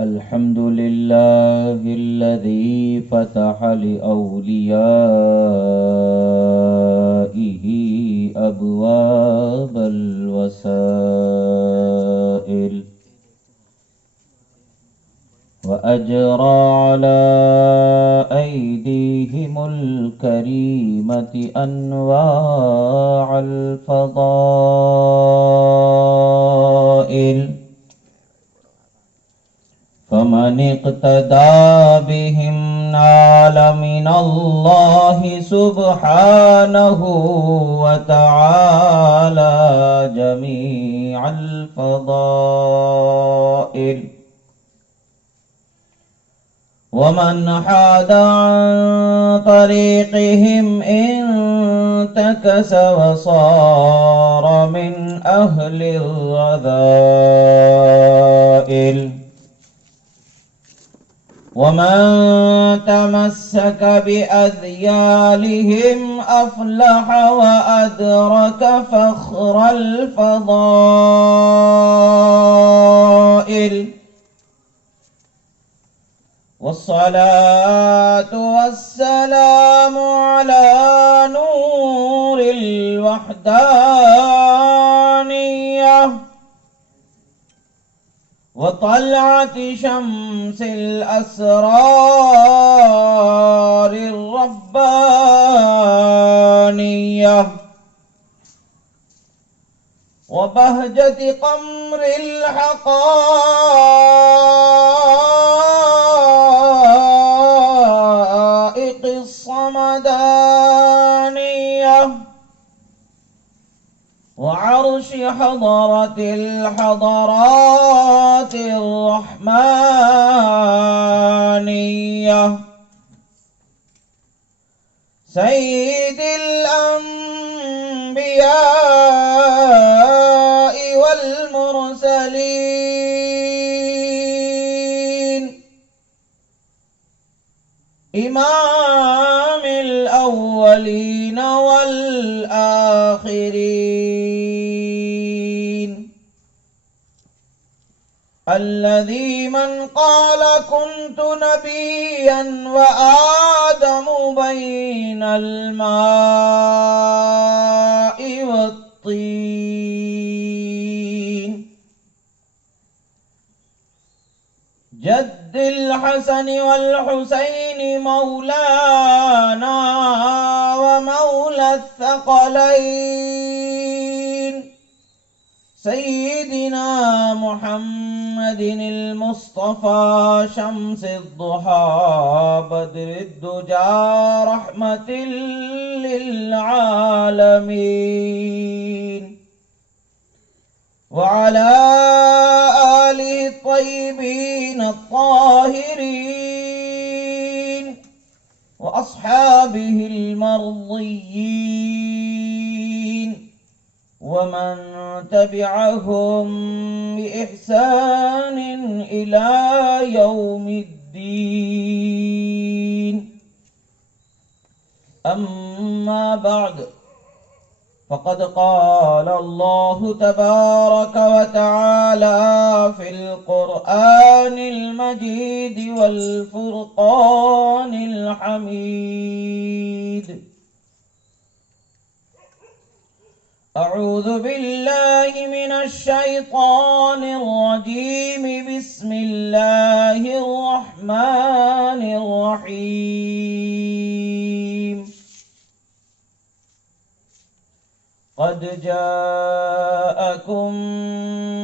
الحمد لله الذي فتح لأوليائه أبواب الوسائل وأجرى على أيديهم الكريمة أنواع الفضائل فمن اقتدى بهم نال من الله سبحانه وتعالى جميع الفضائل ومن حاد عن طريقهم انتكس وصار من أهل الرذائل ومن تمسك بأذيالهم أفلح وأدرك فخر الفضائل والصلاة والسلام على نور الوحدانية وطلعة شمس الأسرار الربانية وبهجة قمر الحقائق الصمدانية وعرش حضرة الحضرات الرحمانية سيد الأنبياء والمرسلين إمام الأولين والآخرين الذي من قال كنت نبيا وآدم بين الماء والطين جد الحسن والحسين مولانا ومولى الثقلين سيدنا محمد المصطفى شمس الضحى بدر الدجى رحمة للعالمين وعلى آله الطيبين الطاهرين وأصحابه المرضيين ومن تبعهم بإحسان إلى يوم الدين أما بعد فقد قال الله تبارك وتعالى في القرآن المجيد والفرقان الحميد أعوذ بالله من الشيطان الرجيم بسم الله الرحمن الرحيم قد جاءكم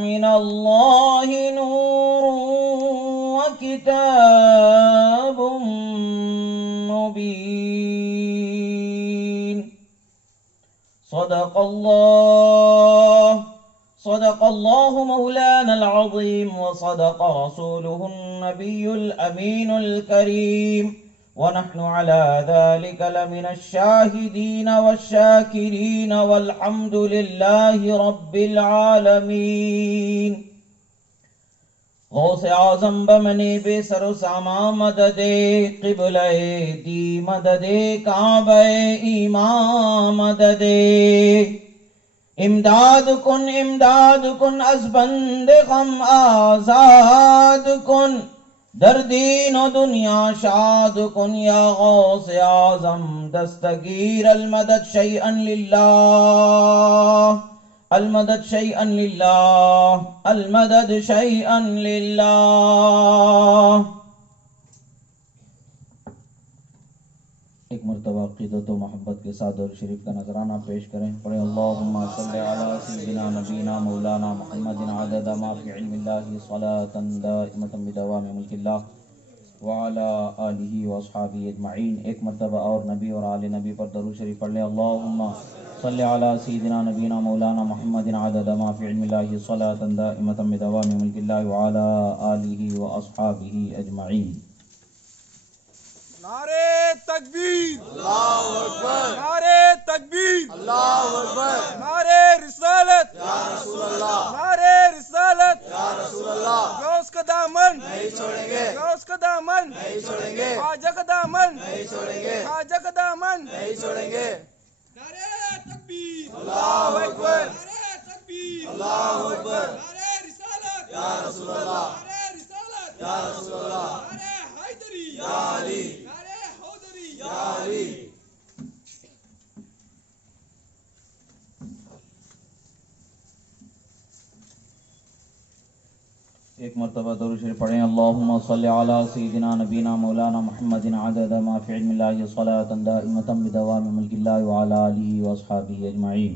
من الله نور وكتاب مبين صدق الله مولانا العظيم وصدق رسوله النبي الأمين الكريم ونحن على ذلك لمن الشاهدين والشاكرين والحمد لله رب العالمين غوث اعظم بمنی بے سر و ساما مدد قبلہ دی مدد کعبہ ایمان مدد امداد کن از بند غم آزاد کن، در دین و دنیا شاد کن یا غوث اعظم دستگیر المدد شیئا للہ، المدد شیئا للہ، المدد شیئا للہ۔ ایک مرتبہ عقیدت و محبت کے ساتھ درود شریف کا نذرانہ پیش کریں۔ پڑھیں اللہم صلی علی سیدنا نبینا مولانا محمد عدد ما فی علم اللہ صلاۃ دائمۃ بدوام ملک اللہ وعلی آلہ واصحابہ اجمعین۔ ایک مرتبہ اور نبی اور آل نبی پر درود شریف پڑھ لیں۔ اللہم صلی علی سیدنا نبینا مولانا محمد عدد ما فی علم اللہ صلاۃ دائمۃ بدوام ملک اللہ وعلی آلہ واصحابہ اجمعین۔ نعرے تکبیر اللہ اکبر، نعرے تکبیر اللہ اکبر، نعرے رسالت یا رسول اللہ، نعرے رسالت یا رسول اللہ۔ غوث کا دامن نہیں چھوڑیں گے، غوث کا دامن نہیں چھوڑیں گے، خواجہ کا دامن نہیں چھوڑیں گے، خواجہ کا دامن نہیں چھوڑیں گے۔ نعرے تکبیر اللہ اکبر، نعرے تکبیر اللہ اکبر، نعرے رسالت یا رسول اللہ، نعرے رسالت یا رسول اللہ، نعرے حیدری یا علی، ایک مرتبہ درود شریف پڑھیں۔ اللہم صلی علی سیدنا نبینا مولانا محمد عدد ما فی علم اللہ صلاۃ دائمۃ بدوام ملک اللہ وعلی آلہ واصحابہ اجمعین۔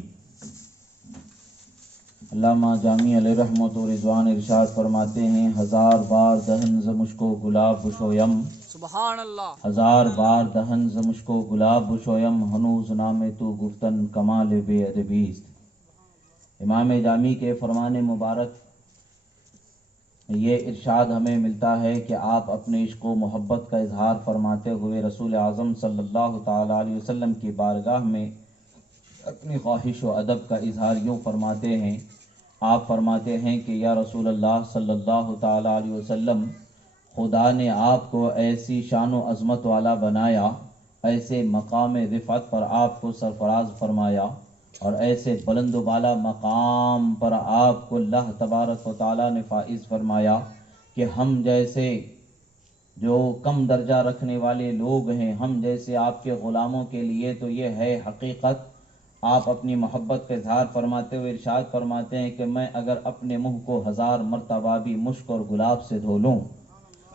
علامہ جامی علیہ رحمت و رضوان ارشاد فرماتے ہیں، ہزار بار دہن ز مشک و گلاب بشویم، سبحان اللہ، ہزار بار دہن ز مشک و گلاب بشویم، ہنوز نام تو گفتن کمال بے ادبیست۔ امام جامی کے فرمان مبارک یہ ارشاد ہمیں ملتا ہے کہ آپ اپنے عشق و محبت کا اظہار فرماتے ہوئے رسول اعظم صلی اللہ تعالی علیہ وسلم کی بارگاہ میں اپنی خواہش و ادب کا اظہار یوں فرماتے ہیں۔ آپ فرماتے ہیں کہ یا رسول اللہ صلی اللہ تعالی علیہ وسلم، خدا نے آپ کو ایسی شان و عظمت والا بنایا، ایسے مقام رفعت پر آپ کو سرفراز فرمایا، اور ایسے بلند و بالا مقام پر آپ کو اللہ تبارک و تعالیٰ نے فائز فرمایا کہ ہم جیسے جو کم درجہ رکھنے والے لوگ ہیں، ہم جیسے آپ کے غلاموں کے لیے تو یہ ہے حقیقت۔ آپ اپنی محبت کا اظہار فرماتے ہوئے ارشاد فرماتے ہیں کہ میں اگر اپنے منہ کو 1000 مرتبہ بھی مشک اور گلاب سے دھو لوں،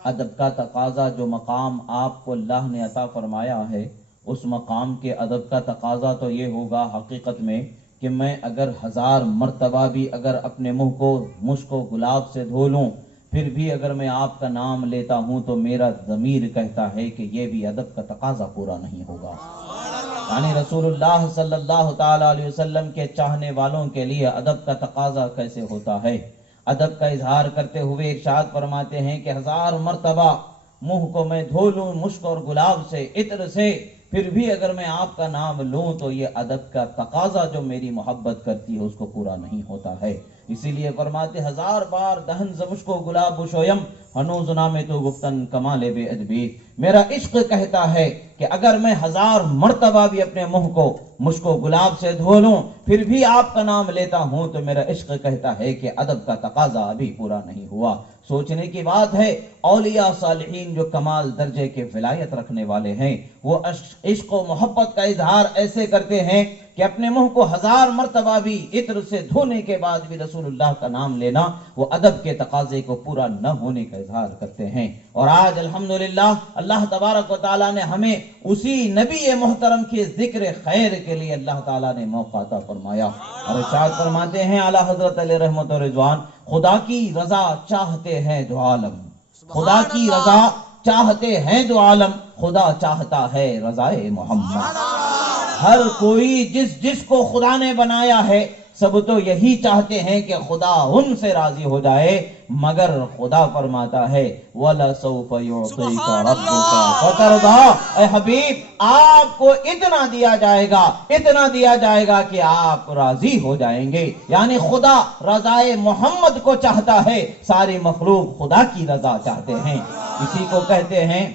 ادب کا تقاضا جو مقام آپ کو اللہ نے عطا فرمایا ہے، اس مقام کے ادب کا تقاضا تو یہ ہوگا حقیقت میں کہ میں اگر 1000 مرتبہ بھی اگر اپنے منہ کو مشک و گلاب سے دھو لوں، پھر بھی اگر میں آپ کا نام لیتا ہوں تو میرا ضمیر کہتا ہے کہ یہ بھی ادب کا تقاضا پورا نہیں ہوگا۔ یعنی رسول اللہ صلی اللہ تعالی علیہ وسلم کے چاہنے والوں کے لیے ادب کا تقاضا کیسے ہوتا ہے۔ ادب کا اظہار کرتے ہوئے ارشاد فرماتے ہیں کہ 1000 مرتبہ منہ کو میں دھو لوں مشک اور گلاب سے، عطر سے، پھر بھی اگر میں آپ کا نام لوں تو یہ ادب کا تقاضا جو میری محبت کرتی ہے اس کو پورا نہیں ہوتا ہے۔ اسی لیے فرماتے 1000 بار دہن ز مشک و گلاب بشویم، ہنوز نام تو گفتن کمال بے ادبی۔ میرا عشق کہتا ہے کہ اگر میں 1000 مرتبہ بھی اپنے منہ کو مشک و گلاب سے دھو لوں، پھر بھی آپ کا نام لیتا ہوں تو میرا عشق کہتا ہے کہ ادب کا تقاضا ابھی پورا نہیں ہوا۔ سوچنے کی بات ہے، اولیاء صالحین جو کمال درجے کے ولایت رکھنے والے ہیں، وہ عشق و محبت کا اظہار ایسے کرتے ہیں کہ اپنے منہ کو 1000 مرتبہ بھی عطر سے دھونے کے بعد بھی رسول اللہ کا نام لینا وہ ادب کے تقاضے کو پورا نہ ہونے کا اظہار کرتے ہیں۔ اور آج الحمدللہ اللہ تبارک و تعالیٰ نے ہمیں اسی نبی محترم کے ذکر خیر کے لیے اللہ تعالیٰ نے موقع عطا فرمایا، اور ارشاد فرماتے ہیں اعلیٰ حضرت علیہ رحمت و رضوان، خدا کی رضا چاہتے ہیں دو عالم، خدا کی رضا چاہتے ہیں دو عالم، خدا چاہتا ہے رضائے محمد۔ ہر کوئی جس کو خدا نے بنایا ہے سب تو یہی چاہتے ہیں کہ خدا ان سے راضی ہو جائے، مگر خدا فرماتا ہے وَلَسَوْفَ يُعْطِيكَ رَبُّكَ فَتَرْضَىٰ، اے حبیب آپ کو اتنا دیا جائے گا کہ آپ راضی ہو جائیں گے۔ یعنی خدا رضائے محمد کو چاہتا ہے، ساری مخلوق خدا کی رضا چاہتے ہیں۔ اسی کو کہتے ہیں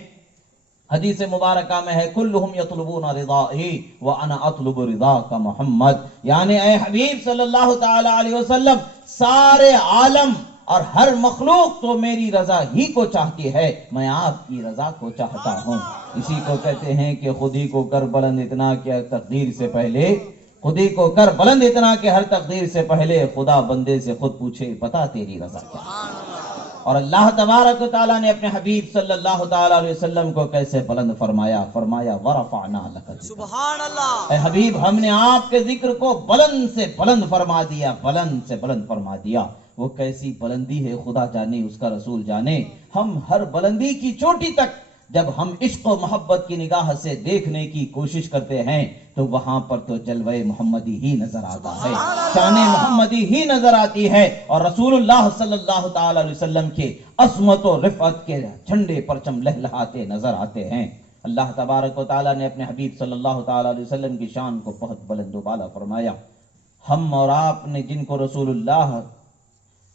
حدیث مبارکہ میں ہے کلہم یطلبون رضائی وانا اطلب رضاک محمد، یعنی اے حبیب صلی اللہ تعالی علیہ وسلم سارے عالم اور ہر مخلوق تو میری رضا ہی کو چاہتی ہے، میں آپ کی رضا کو چاہتا ہوں۔ اسی کو کہتے ہیں کہ خودی کو کر بلند اتنا کہ تقدیر سے پہلے، خودی کو کر بلند اتنا کہ ہر تقدیر سے پہلے خدا بندے سے خود پوچھے بتا تیری رضا کیا ہے۔ اور اللہ تبارک و تعالیٰ نے اپنے حبیب صلی اللہ تعالی علیہ وسلم کو کیسے بلند فرمایا، فرمایا ورفعنا لک ذکرک، سبحان اللہ، اے حبیب ہم نے آپ کے ذکر کو بلند سے بلند فرما دیا، بلند سے بلند فرما دیا۔ وہ کیسی بلندی ہے خدا جانے، اس کا رسول جانے۔ ہم ہر بلندی کی چوٹی تک جب ہم عشق و محبت کی نگاہ سے دیکھنے کی کوشش کرتے ہیں تو وہاں پر تو جلوہ محمدی ہی نظر آتا ہے، شان محمدی ہی نظر آتی ہے، اور رسول اللہ صلی اللہ تعالی علیہ وسلم کے عظمت و رفعت کے جھنڈے پرچم لہلہاتے نظر آتے ہیں۔ اللہ تبارک و تعالیٰ نے اپنے حبیب صلی اللہ تعالی علیہ وسلم کی شان کو بہت بلند و بالا فرمایا۔ ہم اور آپ نے جن کو رسول اللہ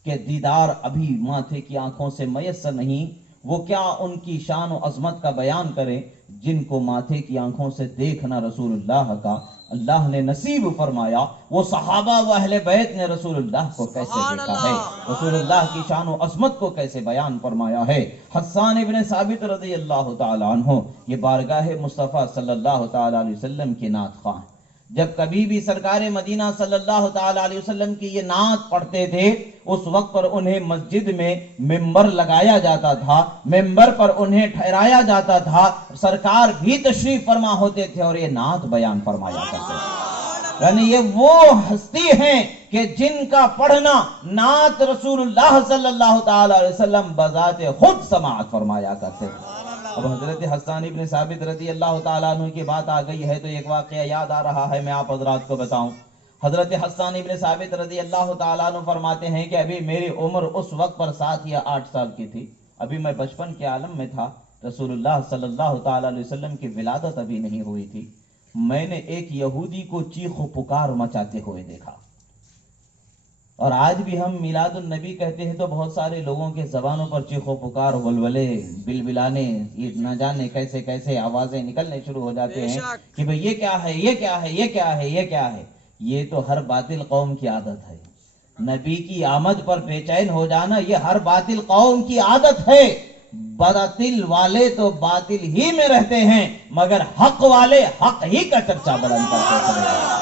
کہ دیدار ابھی ماتھے کی آنکھوں سے میسر نہیں، وہ کیا ان کی شان و عظمت کا بیان کریں جن کو ماتھے کی آنکھوں سے دیکھنا رسول اللہ کا اللہ نے نصیب فرمایا۔ وہ صحابہ و اہل بیت نے رسول اللہ کو کیسے دیکھا ہے، رسول اللہ کی شان و عظمت کو کیسے بیان فرمایا ہے۔ حسان ابن ثابت رضی اللہ تعالی عنہ یہ بارگاہ مصطفیٰ صلی اللہ تعالی علیہ وسلم کے نعت خواہ، جب کبھی بھی سرکار مدینہ صلی اللہ تعالی علیہ وسلم کی یہ نعت پڑھتے تھے اس وقت پر انہیں مسجد میں ممبر لگایا جاتا تھا، ممبر پر انہیں ٹھہرایا جاتا تھا، سرکار بھی تشریف فرما ہوتے تھے اور یہ نعت بیان فرمایا کرتے تھے۔ یعنی یہ وہ ہستی ہیں کہ جن کا پڑھنا نعت رسول اللہ صلی اللہ تعالی علیہ وسلم بذات خود سماعت فرمایا کرتے تھے۔ اب حضرت حسان ابن ثابت رضی اللہ تعالیٰ عنہ کی بات آ گئی ہے تو ایک واقعہ یاد آ رہا ہے، میں آپ حضرات کو بتاؤں۔ حضرت حسان ابن ثابت رضی اللہ تعالیٰ عنہ فرماتے ہیں کہ ابھی میری عمر اس وقت پر 7 یا 8 سال کی تھی، ابھی میں بچپن کے عالم میں تھا، رسول اللہ صلی اللہ تعالیٰ علیہ وسلم کی ولادت ابھی نہیں ہوئی تھی۔ میں نے ایک یہودی کو چیخ و پکار مچاتے ہوئے دیکھا، اور آج بھی ہم میلاد النبی کہتے ہیں تو بہت سارے لوگوں کے زبانوں پر چیخ و پکار، ولولے، بلبلانے، یہ نہ جانے کیسے کیسے آوازیں نکلنے شروع ہو جاتے ہیں کہ بھئی یہ کیا ہے، یہ کیا ہے، یہ کیا ہے، یہ کیا ہے۔ یہ تو ہر باطل قوم کی عادت ہے، نبی کی آمد پر بے چین ہو جانا یہ ہر باطل قوم کی عادت ہے۔ باطل والے تو باطل ہی میں رہتے ہیں مگر حق والے حق ہی کا چرچا بلند کرتے چلے جاتے ہیں۔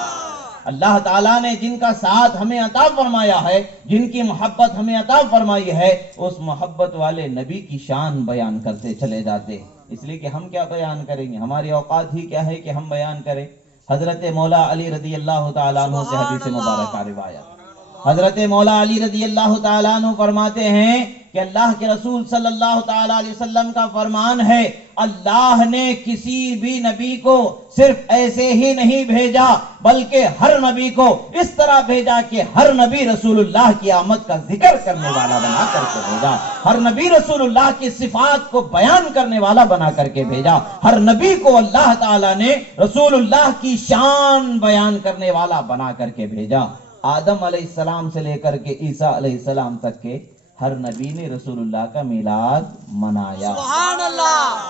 اللہ تعالیٰ نے جن کا ساتھ ہمیں عطا فرمایا ہے، جن کی محبت ہمیں عطا فرمائی ہے، اس محبت والے نبی کی شان بیان کرتے چلے جاتے، اس لیے کہ ہم کیا بیان کریں گے، ہماری اوقات ہی کیا ہے کہ ہم بیان کریں۔ حضرت مولا علی رضی اللہ تعالیٰ عنہ سے حدیث مبارکہ روایت، حضرت مولا علی رضی اللہ تعالیٰ عنہ فرماتے ہیں کہ اللہ کے رسول صلی اللہ تعالیٰ علیہ وسلم کا فرمان ہے، اللہ نے کسی بھی نبی کو صرف ایسے ہی نہیں بھیجا بلکہ ہر نبی کو اس طرح بھیجا کہ ہر نبی رسول اللہ کی آمد کا ذکر کرنے والا بنا کر کے بھیجا، ہر نبی رسول اللہ کی صفات کو بیان کرنے والا بنا کر کے بھیجا، ہر نبی کو اللہ تعالیٰ نے رسول اللہ کی شان بیان کرنے والا بنا کر کے بھیجا۔ آدم علیہ السلام سے لے کر کے عیسیٰ علیہ السلام تک کے ہر نبی نے رسول اللہ کا میلاد منایا۔ سبحان اللہ۔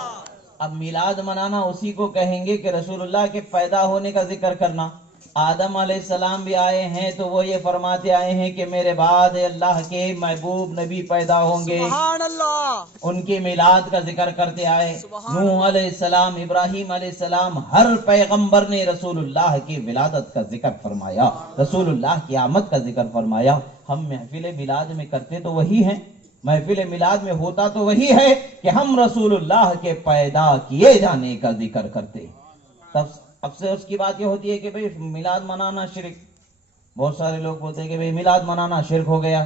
اب میلاد منانا اسی کو کہیں گے کہ رسول اللہ کے پیدا ہونے کا ذکر کرنا۔ آدم علیہ السلام بھی آئے ہیں تو وہ یہ فرماتے آئے ہیں کہ میرے بعد اللہ کے محبوب نبی پیدا ہوں گے، سبحان اللہ۔ ان کے میلاد کا ذکر کرتے آئے۔ نوح علیہ السلام، ابراہیم علیہ السلام، ہر پیغمبر نے رسول اللہ کی ولادت کا ذکر فرمایا، رسول اللہ کی آمد کا ذکر فرمایا۔ ہم محفل میلاد میں کرتے تو وہی ہیں، محفل میلاد میں ہوتا تو وہی ہے کہ ہم رسول اللہ کے پیدا کیے جانے کا ذکر کرتے۔ تب افسوس کی بات یہ ہوتی ہے کہ بھئی میلاد منانا شرک، بہت سارے لوگ بولتے ہیں کہ بھئی میلاد منانا شرک ہو گیا،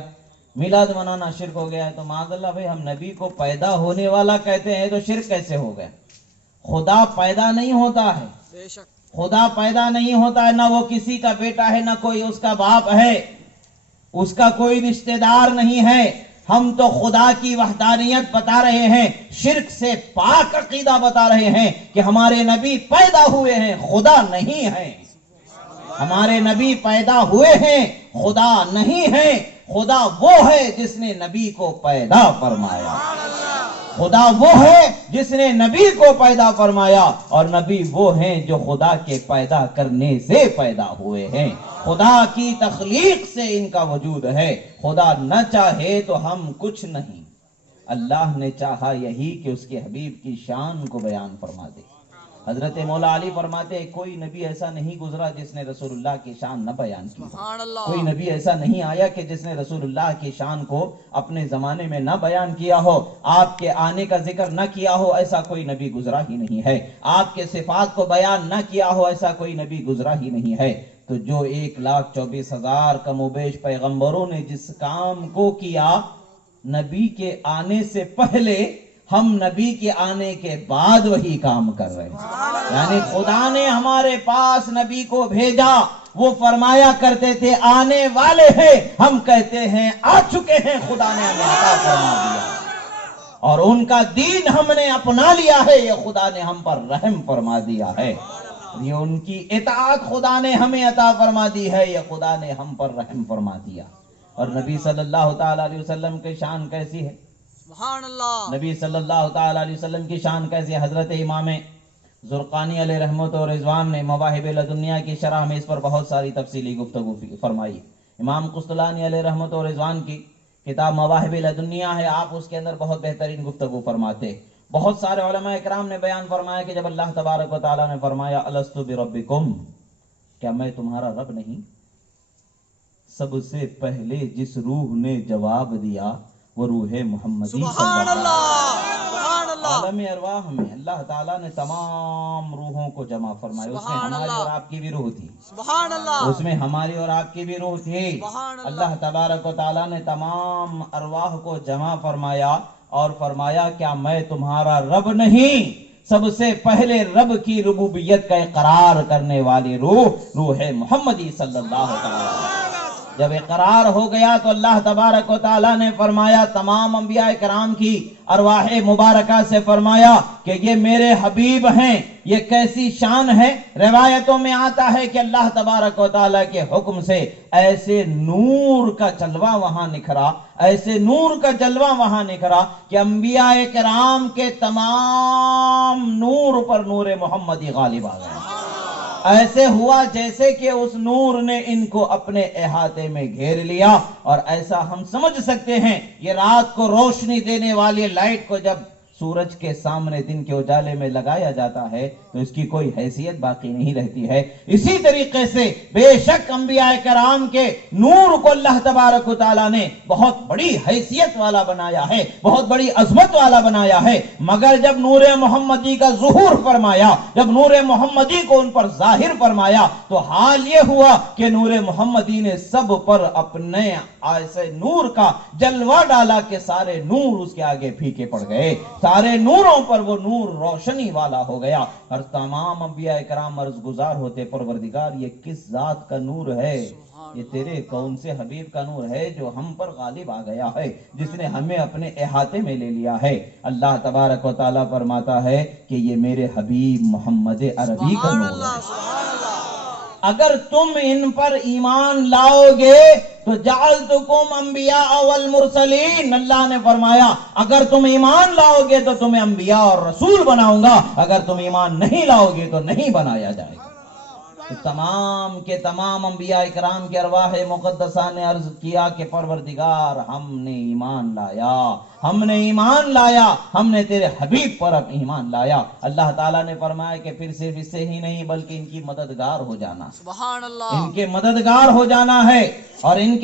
میلاد منانا شرک ہو گیا ہے، تو معاذ اللہ بھئی ہم نبی کو پیدا ہونے والا کہتے ہیں تو شرک کیسے ہو گیا؟ خدا پیدا نہیں ہوتا ہے، بے شک خدا پیدا نہیں ہوتا ہے، نہ وہ کسی کا بیٹا ہے، نہ کوئی اس کا باپ ہے، اس کا کوئی رشتہ دار نہیں ہے۔ ہم تو خدا کی وحدانیت بتا رہے ہیں، شرک سے پاک عقیدہ بتا رہے ہیں کہ ہمارے نبی پیدا ہوئے ہیں، خدا نہیں ہیں۔ ہمارے نبی پیدا ہوئے ہیں، خدا نہیں ہے۔ خدا وہ ہے جس نے نبی کو پیدا فرمایا۔ خدا وہ ہے جس نے نبی کو پیدا فرمایا اور نبی وہ ہیں جو خدا کے پیدا کرنے سے پیدا ہوئے ہیں. خدا کی تخلیق سے ان کا وجود ہے. خدا نہ چاہے تو ہم کچھ نہیں. اللہ نے چاہا یہی کہ اس کے حبیب کی شان کو بیان فرما دے. حضرت مولا علی فرماتے ہیں کوئی نبی ایسا نہیں گزرا جس نے رسول اللہ کی شان نہ بیان کی. کوئی نبی ایسا نہیں آیا کہ جس نے رسول اللہ کی شان کو اپنے زمانے میں نہ بیان کیا ہو. آپ کے آنے کا ذکر نہ کیا ہو ایسا کوئی نبی گزرا ہی نہیں ہے. آپ کے صفات کو بیان نہ کیا ہو ایسا کوئی نبی گزرا ہی نہیں ہے. تو جو 1,24,000 کم و بیش پیغمبروں نے جس کام کو کیا نبی کے آنے سے پہلے، ہم نبی کے آنے کے بعد وہی کام کر رہے ہیں. یعنی خدا نے ہمارے پاس نبی کو بھیجا، وہ فرمایا کرتے تھے آنے والے ہیں، ہم کہتے ہیں آ چکے ہیں. خدا نے ہمیں عطا فرما دیا اور ان کا دین ہم نے اپنا لیا ہے. یہ خدا نے ہم پر رحم فرما دیا ہے. یہ ان کی اطاعت خدا نے ہمیں عطا فرما دی ہے. یہ خدا نے ہم پر رحم فرما دیا. اور نبی صلی اللہ تعالی علیہ وسلم کی شان کیسی ہے؟ سبحان اللہ. نبی صلی اللہ تعالی علیہ وسلم کی شان کیسی ہے؟ حضرت امام زرقانی علیہ رحمت و رضوان نے مواہب لدنیہ کی شرح میں اس پر بہت ساری تفصیلی گفتگو فرمائی. امام قسطلانی علیہ رحمت و رضوان کی کتاب مواہب لدنیہ ہے، آپ اس کے اندر بہت بہترین گفتگو فرماتے. بہت سارے علماء اکرام نے بیان فرمایا کہ جب اللہ تبارک و تعالی نے فرمایا الستو بربکم، کیا میں تمہارا رب نہیں؟ سب سے پہلے جس روح نے جواب دیا وہ روح محمدی صلی سبحان اللہ. سبحان اللہ. عالم ارواح میں اللہ تعالیٰ نے تمام روحوں کو جمع فرمایا. اس میں ہماری اور آپ کی بھی روح تھی. سبحان اللہ. اس میں ہماری اور آپ کی بھی روح تھی. سبحان اللہ. اللہ تبارک و تعالیٰ نے تمام ارواح کو جمع فرمایا اور فرمایا کیا میں تمہارا رب نہیں؟ سب سے پہلے رب کی ربوبیت کا اقرار کرنے والی روح محمدی صلی اللہ علیہ وسلم. جب اقرار ہو گیا تو اللہ تبارک و تعالیٰ نے فرمایا تمام انبیاء کرام کی ارواح مبارکہ سے فرمایا کہ یہ میرے حبیب ہیں. یہ کیسی شان ہے؟ روایتوں میں آتا ہے کہ اللہ تبارک و تعالیٰ کے حکم سے ایسے نور کا جلوہ وہاں نکھرا، ایسے نور کا جلوہ وہاں نکھرا کہ انبیاء کرام کے تمام نور پر نور محمدی غالب آ گیا. ایسے ہوا جیسے کہ اس نور نے ان کو اپنے احاطے میں گھیر لیا. اور ایسا ہم سمجھ سکتے ہیں یہ رات کو روشنی دینے والی لائٹ کو جب سورج کے سامنے دن کے اجالے میں لگایا جاتا ہے تو اس کی کوئی حیثیت باقی نہیں رہتی ہے. اسی طریقے سے بے شک انبیاء کرام کے نور کو اللہ تبارک و تعالیٰ نے بہت بڑی حیثیت والا بنایا ہے، بہت بڑی عظمت والا بنایا ہے. مگر جب نور محمدی کا ظہور فرمایا، جب نور محمدی کو ان پر ظاہر فرمایا تو حال یہ ہوا کہ نور محمدی نے سب پر اپنے ایسے نور کا جلوہ ڈالا کہ سارے نور اس کے آگے پھیکے پڑ گئے. سارے نوروں پر وہ نور روشنی والا ہو گیا. اور تمام انبیاء کرام عرض گزار ہوتے پروردگار یہ کس ذات کا نور ہے؟ یہ تیرے کون سے حبیب کا نور ہے جو ہم پر غالب آ گیا ہے، جس نے ہمیں اپنے احاطے میں لے لیا ہے؟ اللہ تبارک و تعالیٰ فرماتا ہے کہ یہ میرے حبیب محمد عربی کا نور ہے. اگر تم ان پر ایمان لاؤ گے تو جعلتکم انبیاء والمرسلین. اللہ نے فرمایا اگر تم ایمان لاؤ گے تو تمہیں انبیاء اور رسول بناؤں گا، اگر تم ایمان نہیں لاؤ گے تو نہیں بنایا جائے گا. تو تمام کے تمام انبیاء اکرام کے ارواح مقدسہ نے عرض کیا کہ پروردگار ہم نے ایمان لایا، ہم نے ایمان لایا، ہم نے تیرے حبیب پر ایمان لایا. اللہ تعالیٰ نے فرمایا کہ پھر صرف اس سے ہی نہیں بلکہ ان کی مددگار ہو جانا. سبحان اللہ. ان کے مددگار ہو جانا ہے اور ان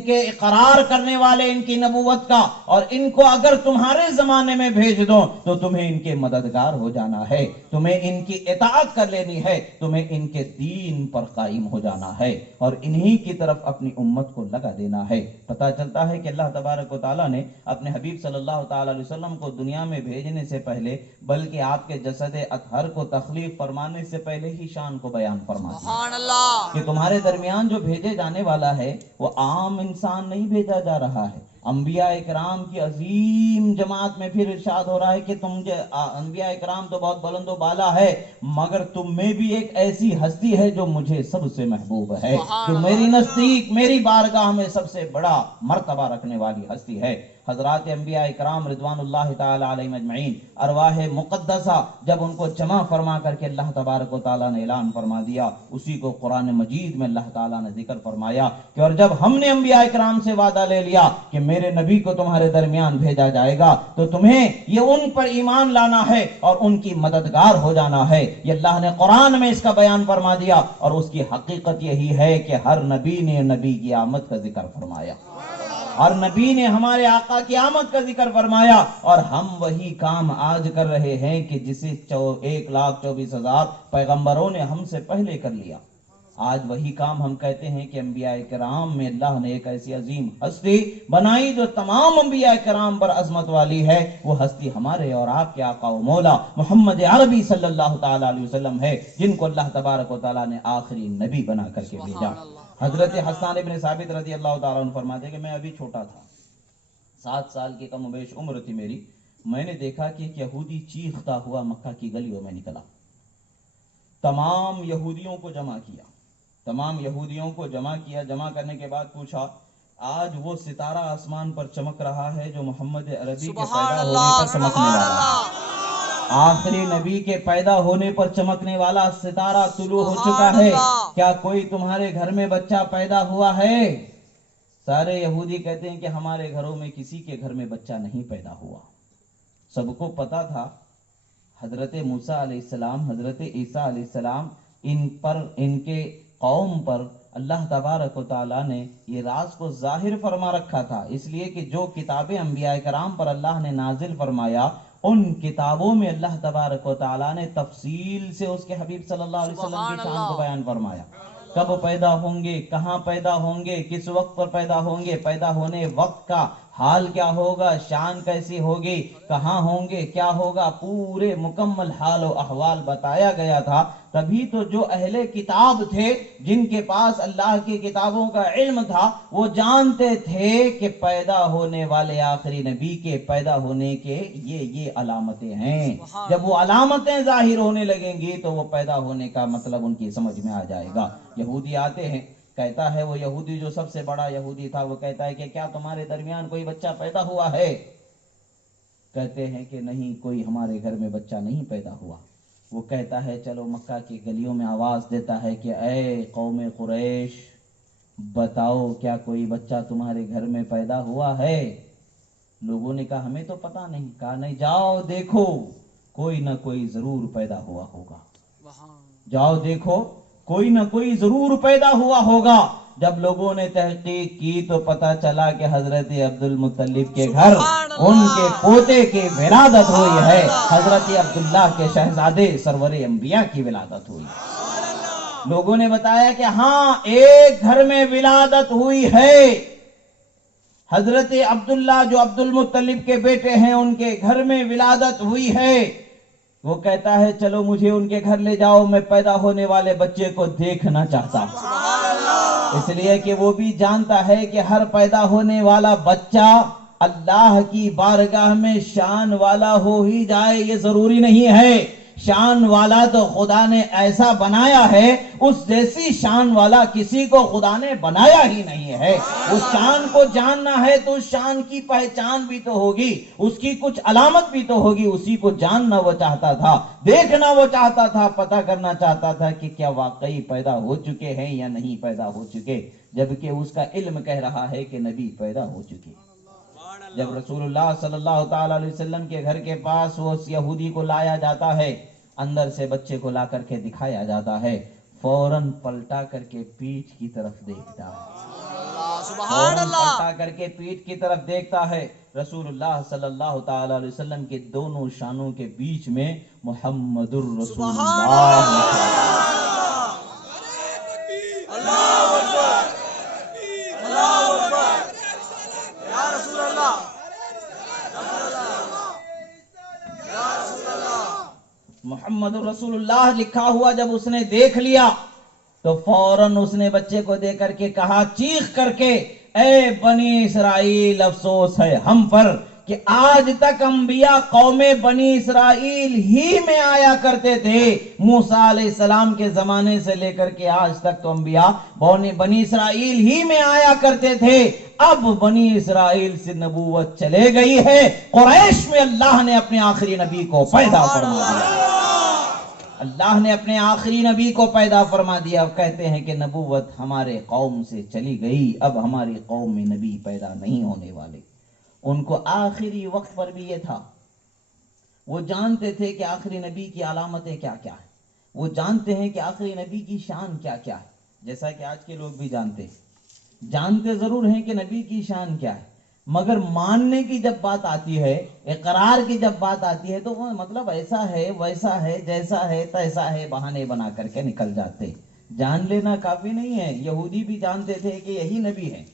کے اقرار کرنے والے ان کی نبوت کا، اور ان کو اگر تمہارے زمانے میں بھیج دو تو تمہیں ان کے مددگار ہو جانا ہے، تمہیں ان کی اطاعت کر لینی ہے، تمہیں ان کے دین پر قائم ہو جانا ہے اور انہی کی طرف اپنی امت کو لگا دینا ہے. پتہ چلتا ہے کہ اللہ تبارک و تعالیٰ نے اپنے حبیب صلی اللہ تعالی علیہ وسلم کو دنیا میں بھیجنے سے پہلے بلکہ آپ کے جسد اطہر کو تخلیق فرمانے سے پہلے ہی شان کو بیان فرما دیا سبحان اللہ. کہ تمہارے درمیان جو بھیجے جانے والا ہے وہ عام انسان نہیں بھیجا جا رہا ہے. انبیاء اکرام کی عظیم جماعت میں پھر ارشاد ہو رہا ہے کہ انبیاء اکرام تو بہت بلند و بالا ہے مگر تم میں بھی ایک ایسی ہستی ہے جو مجھے سب سے محبوب ہے، جو میری نزدیک میری بارگاہ میں سب سے بڑا مرتبہ رکھنے والی ہستی ہے. حضرات انبیاء کرام رضوان اللہ تعالی علیہم اجمعین ارواح مقدسہ جب ان کو جمع فرما کر کے اللہ تبارک و تعالیٰ نے اعلان فرما دیا، اسی کو قرآن مجید میں اللہ تعالیٰ نے ذکر فرمایا کہ اور جب ہم نے انبیاء کرام سے وعدہ لے لیا کہ میرے نبی کو تمہارے درمیان بھیجا جائے گا تو تمہیں یہ ان پر ایمان لانا ہے اور ان کی مددگار ہو جانا ہے، یہ اللہ نے قرآن میں اس کا بیان فرما دیا، اور اس کی حقیقت یہی ہے کہ ہر نبی نے نبی کی آمد کا ذکر فرمایا، ہر نبی نے ہمارے آقا کی آمد کا ذکر فرمایا، اور ہم وہی کام آج کر رہے ہیں کہ جسے 1,24,000 پیغمبروں نے ہم سے پہلے کر لیا۔ آج وہی کام ہم کہتے ہیں کہ انبیاء کرام میں اللہ نے ایک ایسی عظیم ہستی بنائی جو تمام انبیاء کرام پر عظمت والی ہے، وہ ہستی ہمارے اور آپ کے آقا و مولا محمد عربی صلی اللہ تعالی علیہ وسلم ہے، جن کو اللہ تبارک و تعالی نے آخری نبی بنا کر کے بھیجا۔ حضرت حسان ابن ثابت رضی اللہ تعالیٰ عنہ فرماتے کہ میں ابھی چھوٹا تھا، 7 سال کی کم و بیش عمر تھی میری، میں نے دیکھا کہ ایک یہودی چیختا ہوا مکہ کی گلیوں میں نکلا، تمام یہودیوں کو جمع کیا، جمع کرنے کے بعد پوچھا آج وہ ستارہ آسمان پر چمک رہا ہے جو محمد عربی کے پیدا ہونے پر چمکنے والا، آخری نبی کے پیدا ہونے پر چمکنے والا ستارہ طلوع ہو چکا ہے، کیا کوئی تمہارے گھر میں بچہ پیدا ہوا ہے؟ سارے یہودی کہتے ہیں کہ ہمارے گھروں میں کسی کے گھر میں بچہ نہیں پیدا ہوا۔ سب کو پتا تھا حضرت موسیٰ علیہ السلام، حضرت عیسیٰ علیہ السلام، ان کے قوم پر اللہ تبارک و تعالیٰ نے یہ راز کو ظاہر فرما رکھا تھا، اس لیے کہ جو کتابیں انبیاء کرام پر اللہ نے نازل فرمایا ان کتابوں میں اللہ تبارک و تعالیٰ نے تفصیل سے اس کے حبیب صلی اللہ علیہ وسلم کی شان کو بیان فرمایا، کب پیدا ہوں گے، کہاں پیدا ہوں گے، کس وقت پر پیدا ہوں گے، پیدا ہونے وقت کا حال کیا ہوگا، شان کیسی ہوگی، کہاں ہوں گے، کیا ہوگا، پورے مکمل حال و احوال بتایا گیا تھا۔ تبھی تو جو اہل کتاب تھے جن کے پاس اللہ کی کتابوں کا علم تھا وہ جانتے تھے کہ پیدا ہونے والے آخری نبی کے پیدا ہونے کے یہ علامتیں ہیں، جب وہ علامتیں ظاہر ہونے لگیں گی تو وہ پیدا ہونے کا مطلب ان کی سمجھ میں آ جائے گا۔ یہودی آتے ہیں، کہتا ہے وہ یہودی جو سب سے بڑا یہودی تھا، وہ کہتا ہے کہ کیا تمہارے درمیان کوئی بچہ پیدا ہوا ہے؟ کہتے ہیں کہ نہیں، کوئی ہمارے گھر میں بچہ نہیں پیدا ہوا۔ وہ کہتا ہے چلو مکہ کی گلیوں میں آواز دیتا ہے کہ اے قوم قریش بتاؤ کیا کوئی بچہ تمہارے گھر میں پیدا ہوا ہے؟ لوگوں نے کہا ہمیں تو پتا نہیں، کہا نہیں، جاؤ دیکھو کوئی نہ کوئی ضرور پیدا ہوا ہوگا، جاؤ دیکھو کوئی نہ کوئی ضرور پیدا ہوا ہوگا۔ جب لوگوں نے تحقیق کی تو پتا چلا کہ حضرت عبد المطلب کے گھر ان کے پوتے کی ولادت ہوئی ہے، حضرت عبداللہ کے شہزادے سرور انبیاء کی ولادت ہوئی۔ لوگوں نے بتایا کہ ہاں ایک گھر میں ولادت ہوئی ہے، حضرت عبداللہ جو عبد المطلب کے بیٹے ہیں ان کے گھر میں ولادت ہوئی ہے۔ وہ کہتا ہے چلو مجھے ان کے گھر لے جاؤ، میں پیدا ہونے والے بچے کو دیکھنا چاہتا ہوں، اس لیے کہ وہ بھی جانتا ہے کہ ہر پیدا ہونے والا بچہ اللہ کی بارگاہ میں شان والا ہو ہی جائے یہ ضروری نہیں ہے، شان والا تو خدا نے ایسا بنایا ہے، اس جیسی شان والا کسی کو خدا نے بنایا ہی نہیں ہے۔ اس شان کو جاننا ہے تو اس شان کی پہچان بھی تو ہوگی، اس کی کچھ علامت بھی تو ہوگی، اسی کو جاننا وہ چاہتا تھا، دیکھنا وہ چاہتا تھا، پتہ کرنا چاہتا تھا کہ کیا واقعی پیدا ہو چکے ہیں یا نہیں پیدا ہو چکے، جبکہ اس کا علم کہہ رہا ہے کہ نبی پیدا ہو چکے۔ جب رسول اللہ صلی اللہ تعالی علیہ وسلم کے گھر کے پاس وہ اس یہودی کو لایا جاتا ہے، اندر سے بچے کو لا کر کے دکھایا جاتا ہے، فوراً پلٹا کر کے پیٹھ کی طرف دیکھتا ہے، فوراً پلٹا کر کے پیٹھ کی طرف دیکھتا ہے۔ رسول اللہ صلی اللہ تعالی علیہ وسلم کے دونوں شانوں کے بیچ میں محمد الرسول اللہ، محمد رسول اللہ لکھا ہوا جب اس نے دیکھ لیا تو فوراً اس نے بچے کو دے کر کے کہا چیخ کر کے، اے بنی اسرائیل افسوس ہے ہم پر کہ آج تک انبیاء قوم بنی اسرائیل ہی میں آیا کرتے تھے، موسیٰ علیہ السلام کے زمانے سے لے کر کے آج تک تو انبیاء بنی اسرائیل ہی میں آیا کرتے تھے، اب بنی اسرائیل سے نبوت چلے گئی ہے، قریش میں اللہ نے اپنے آخری نبی کو پیدا فرما دیا، اللہ نے اپنے آخری نبی کو پیدا فرما دیا۔ اب کہتے ہیں کہ نبوت ہمارے قوم سے چلی گئی، اب ہماری قوم میں نبی پیدا نہیں ہونے والے۔ ان کو آخری وقت پر بھی یہ تھا، وہ جانتے تھے کہ آخری نبی کی علامتیں کیا کیا ہیں، وہ جانتے ہیں کہ آخری نبی کی شان کیا کیا ہے، جیسا کہ آج کے لوگ بھی جانتے ضرور ہیں کہ نبی کی شان کیا ہے، مگر ماننے کی جب بات آتی ہے، اقرار کی جب بات آتی ہے تو وہ مطلب ایسا ہے ویسا ہے جیسا ہے تیسا ہے بہانے بنا کر کے نکل جاتے۔ جان لینا کافی نہیں ہے، یہودی بھی جانتے تھے کہ یہی نبی ہے،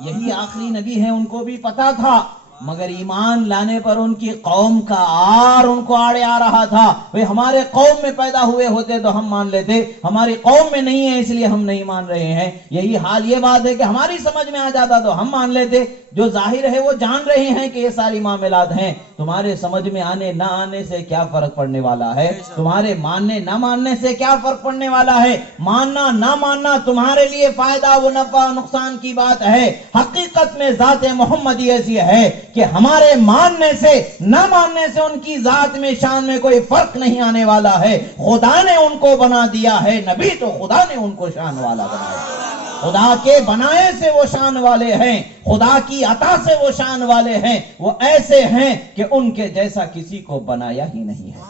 یہی آخری نبی ہے، ان کو بھی پتا تھا، مگر ایمان لانے پر ان کی قوم کا آر ان کو آڑے آ رہا تھا۔ وہ ہمارے قوم میں پیدا ہوئے ہوتے تو ہم مان لیتے، ہماری قوم میں نہیں ہے اس لیے ہم نہیں مان رہے ہیں۔ یہی حال یہ بات ہے کہ ہماری سمجھ میں آ جاتا تو ہم مان لیتے، جو ظاہر ہے وہ جان رہے ہیں کہ یہ ساری معاملات ہیں، تمہارے سمجھ میں آنے نہ آنے سے کیا فرق پڑنے والا ہے، تمہارے ماننے نہ ماننے سے کیا فرق پڑنے والا ہے، ماننا نہ ماننا تمہارے لیے فائدہ و نفع نقصان کی بات ہے۔ حقیقت میں ذات محمدی ایسی ہے کہ ہمارے ماننے سے نہ ماننے سے ان کی ذات میں شان میں کوئی فرق نہیں آنے والا ہے۔ خدا نے ان کو بنا دیا ہے نبی، تو خدا نے ان کو شان والا بنایا، خدا کے بنائے سے وہ شان والے ہیں، خدا کی عطا سے وہ شان والے ہیں، وہ ایسے ہیں کہ ان کے جیسا کسی کو بنایا ہی نہیں ہے۔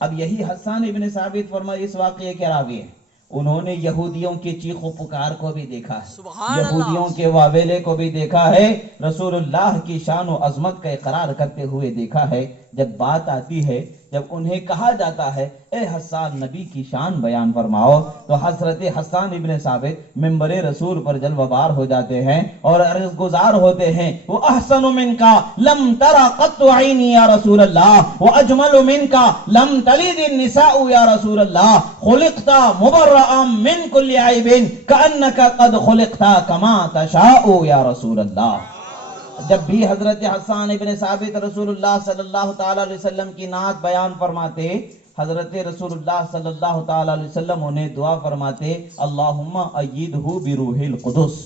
اب یہی حسان ابن ثابت فرمائے اس واقعے کے راوی ہیں، انہوں نے یہودیوں کی چیخ و پکار کو بھی دیکھا ہے، یہودیوں کے واویلے کو بھی دیکھا ہے، رسول اللہ کی شان و عظمت کا اقرار کرتے ہوئے دیکھا ہے۔ جب بات آتی ہے، جب انہیں کہا جاتا ہے اے حسان نبی کی شان بیان فرماؤ، تو حضرت حسان ابن ثابت منبر رسول پر جلوہ بار ہو جاتے ہیں اور عرض گزار ہوتے ہیں، وہ احسن منکا لم ترى قط عینی یا رسول اللہ، واجمل منکا لم تلد النساء یا رسول اللہ، خلقت مبرئا من کل عیب کأنک قد خلقت کما تشاء یا رسول اللہ۔ جب بھی حضرت حسان ابن ثابت رسول اللہ صلی اللہ تعالی علیہ وسلم کی نعت بیان فرماتے، حضرت رسول اللہ صلی اللہ تعالی علیہ وسلم انہیں دعا فرماتے، اللہم ایدہ بروح القدس،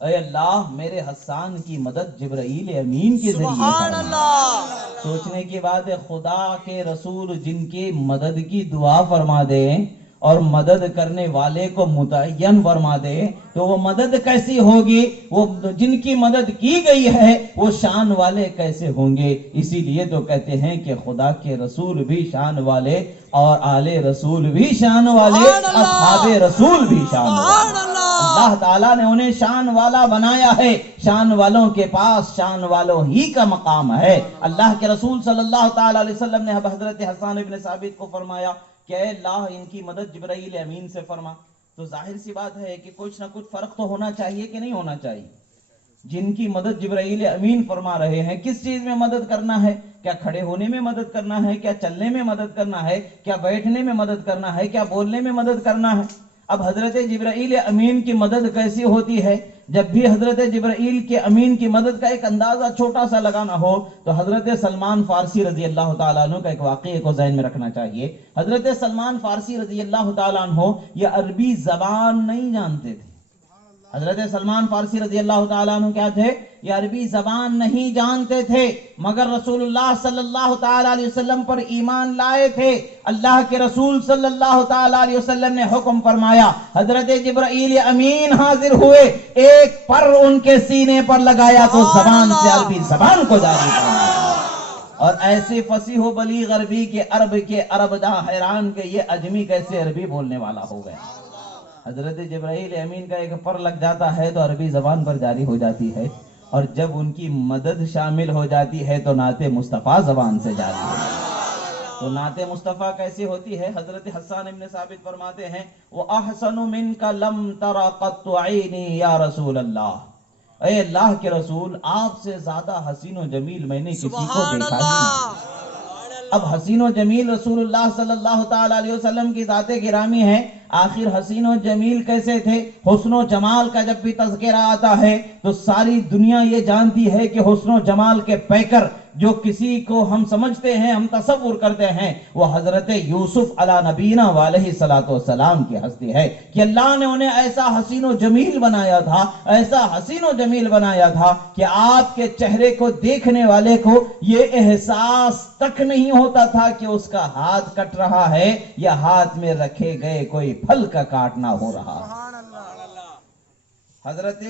اے اللہ میرے حسان کی مدد جبرائیل امین کے ذریعے فرما۔ سوچنے کی بات ہے، خدا کے رسول جن کی مدد کی دعا فرما دیں اور مدد کرنے والے کو متعین فرما دے تو وہ مدد کیسی ہوگی، وہ جن کی مدد کی گئی ہے وہ شان والے کیسے ہوں گے۔ اسی لیے تو کہتے ہیں کہ خدا کے رسول بھی شان والے اور آل رسول بھی شان والے، اصحاب رسول بھی شان والے۔ اللہ تعالیٰ نے انہیں شان والا بنایا ہے، شان والوں کے پاس شان والوں ہی کا مقام ہے۔ اللہ کے رسول صلی اللہ تعالی علیہ وسلم نے اب حضرت حسان ابن ثابت کو فرمایا کہ اے اللہ ان کی مدد جبرائیل امین سے فرما، تو ظاہر سی بات ہے کہ کچھ نہ کچھ فرق تو ہونا چاہیے کہ نہیں ہونا چاہیے۔ جن کی مدد جبرائیل امین فرما رہے ہیں، کس چیز میں مدد کرنا ہے؟ کیا کھڑے ہونے میں مدد کرنا ہے؟ کیا چلنے میں مدد کرنا ہے؟ کیا بیٹھنے میں مدد کرنا ہے؟ کیا بولنے میں مدد کرنا ہے؟ اب حضرت جبرائیل امین کی مدد کیسی ہوتی ہے؟ جب بھی حضرت جبرائیل کے امین کی مدد کا ایک اندازہ چھوٹا سا لگانا ہو تو حضرت سلمان فارسی رضی اللہ تعالیٰ عنہ کا ایک واقعے کو ذہن میں رکھنا چاہیے۔ حضرت سلمان فارسی رضی اللہ تعالیٰ عنہ یہ عربی زبان نہیں جانتے تھے۔ حضرت سلمان فارسی رضی اللہ تعالیٰ عنہ کیا تھے؟ یہ عربی زبان نہیں جانتے تھے، مگر رسول اللہ صلی اللہ تعالیٰ علیہ وسلم پر ایمان لائے تھے۔ اللہ کے رسول صلی اللہ تعالیٰ علیہ وسلم نے حکم فرمایا، حضرت جبرائیل امین حاضر ہوئے، ایک پر ان کے سینے پر لگایا تو زبان سے عربی زبان کو جاری فرمایا، اور ایسے فصیح و بلیغ عربی کے عرب دا حیران کہ یہ اجمی کیسے عربی بولنے والا ہو گیا۔ حضرت جبرائیل امین کا ایک پر لگ جاتا ہے تو عربی زبان پر جاری ہو جاتی ہے، اور جب ان کی مدد شامل ہو جاتی ہے تو نعت مصطفیٰ زبان سے جاری ہے۔ تو نعت مصطفیٰ کیسی ہوتی ہے؟ حضرت حسان ابن ثابت فرماتے ہیں، وَأَحْسَنُ مِنْكَ لَمْ تَرَ قَطُّ عَيْنِي يَا رسول اللہ، اے اللہ کے رسول آپ سے زیادہ حسین و جمیل میں نے کسی کو دیکھا نہیں۔ اب حسین و جمیل رسول اللہ صلی اللہ تعالیٰ علیہ وسلم کی ذات گرامی ہے، آخر حسین و جمیل کیسے تھے؟ حسن و جمال کا جب بھی تذکرہ آتا ہے تو ساری دنیا یہ جانتی ہے کہ حسن و جمال کے پیکر جو کسی کو ہم سمجھتے ہیں، ہم تصور کرتے ہیں، وہ حضرت یوسف علی نبینا علیہ الصلوۃ والسلام کی ہستی ہے کہ اللہ نے انہیں ایسا حسین و جمیل بنایا تھا، ایسا حسین و جمیل بنایا تھا کہ آپ کے چہرے کو دیکھنے والے کو یہ احساس تک نہیں ہوتا تھا کہ اس کا ہاتھ کٹ رہا ہے یا ہاتھ میں رکھے گئے کوئی پھل کا کاٹنا ہو رہا ہے۔ حضرت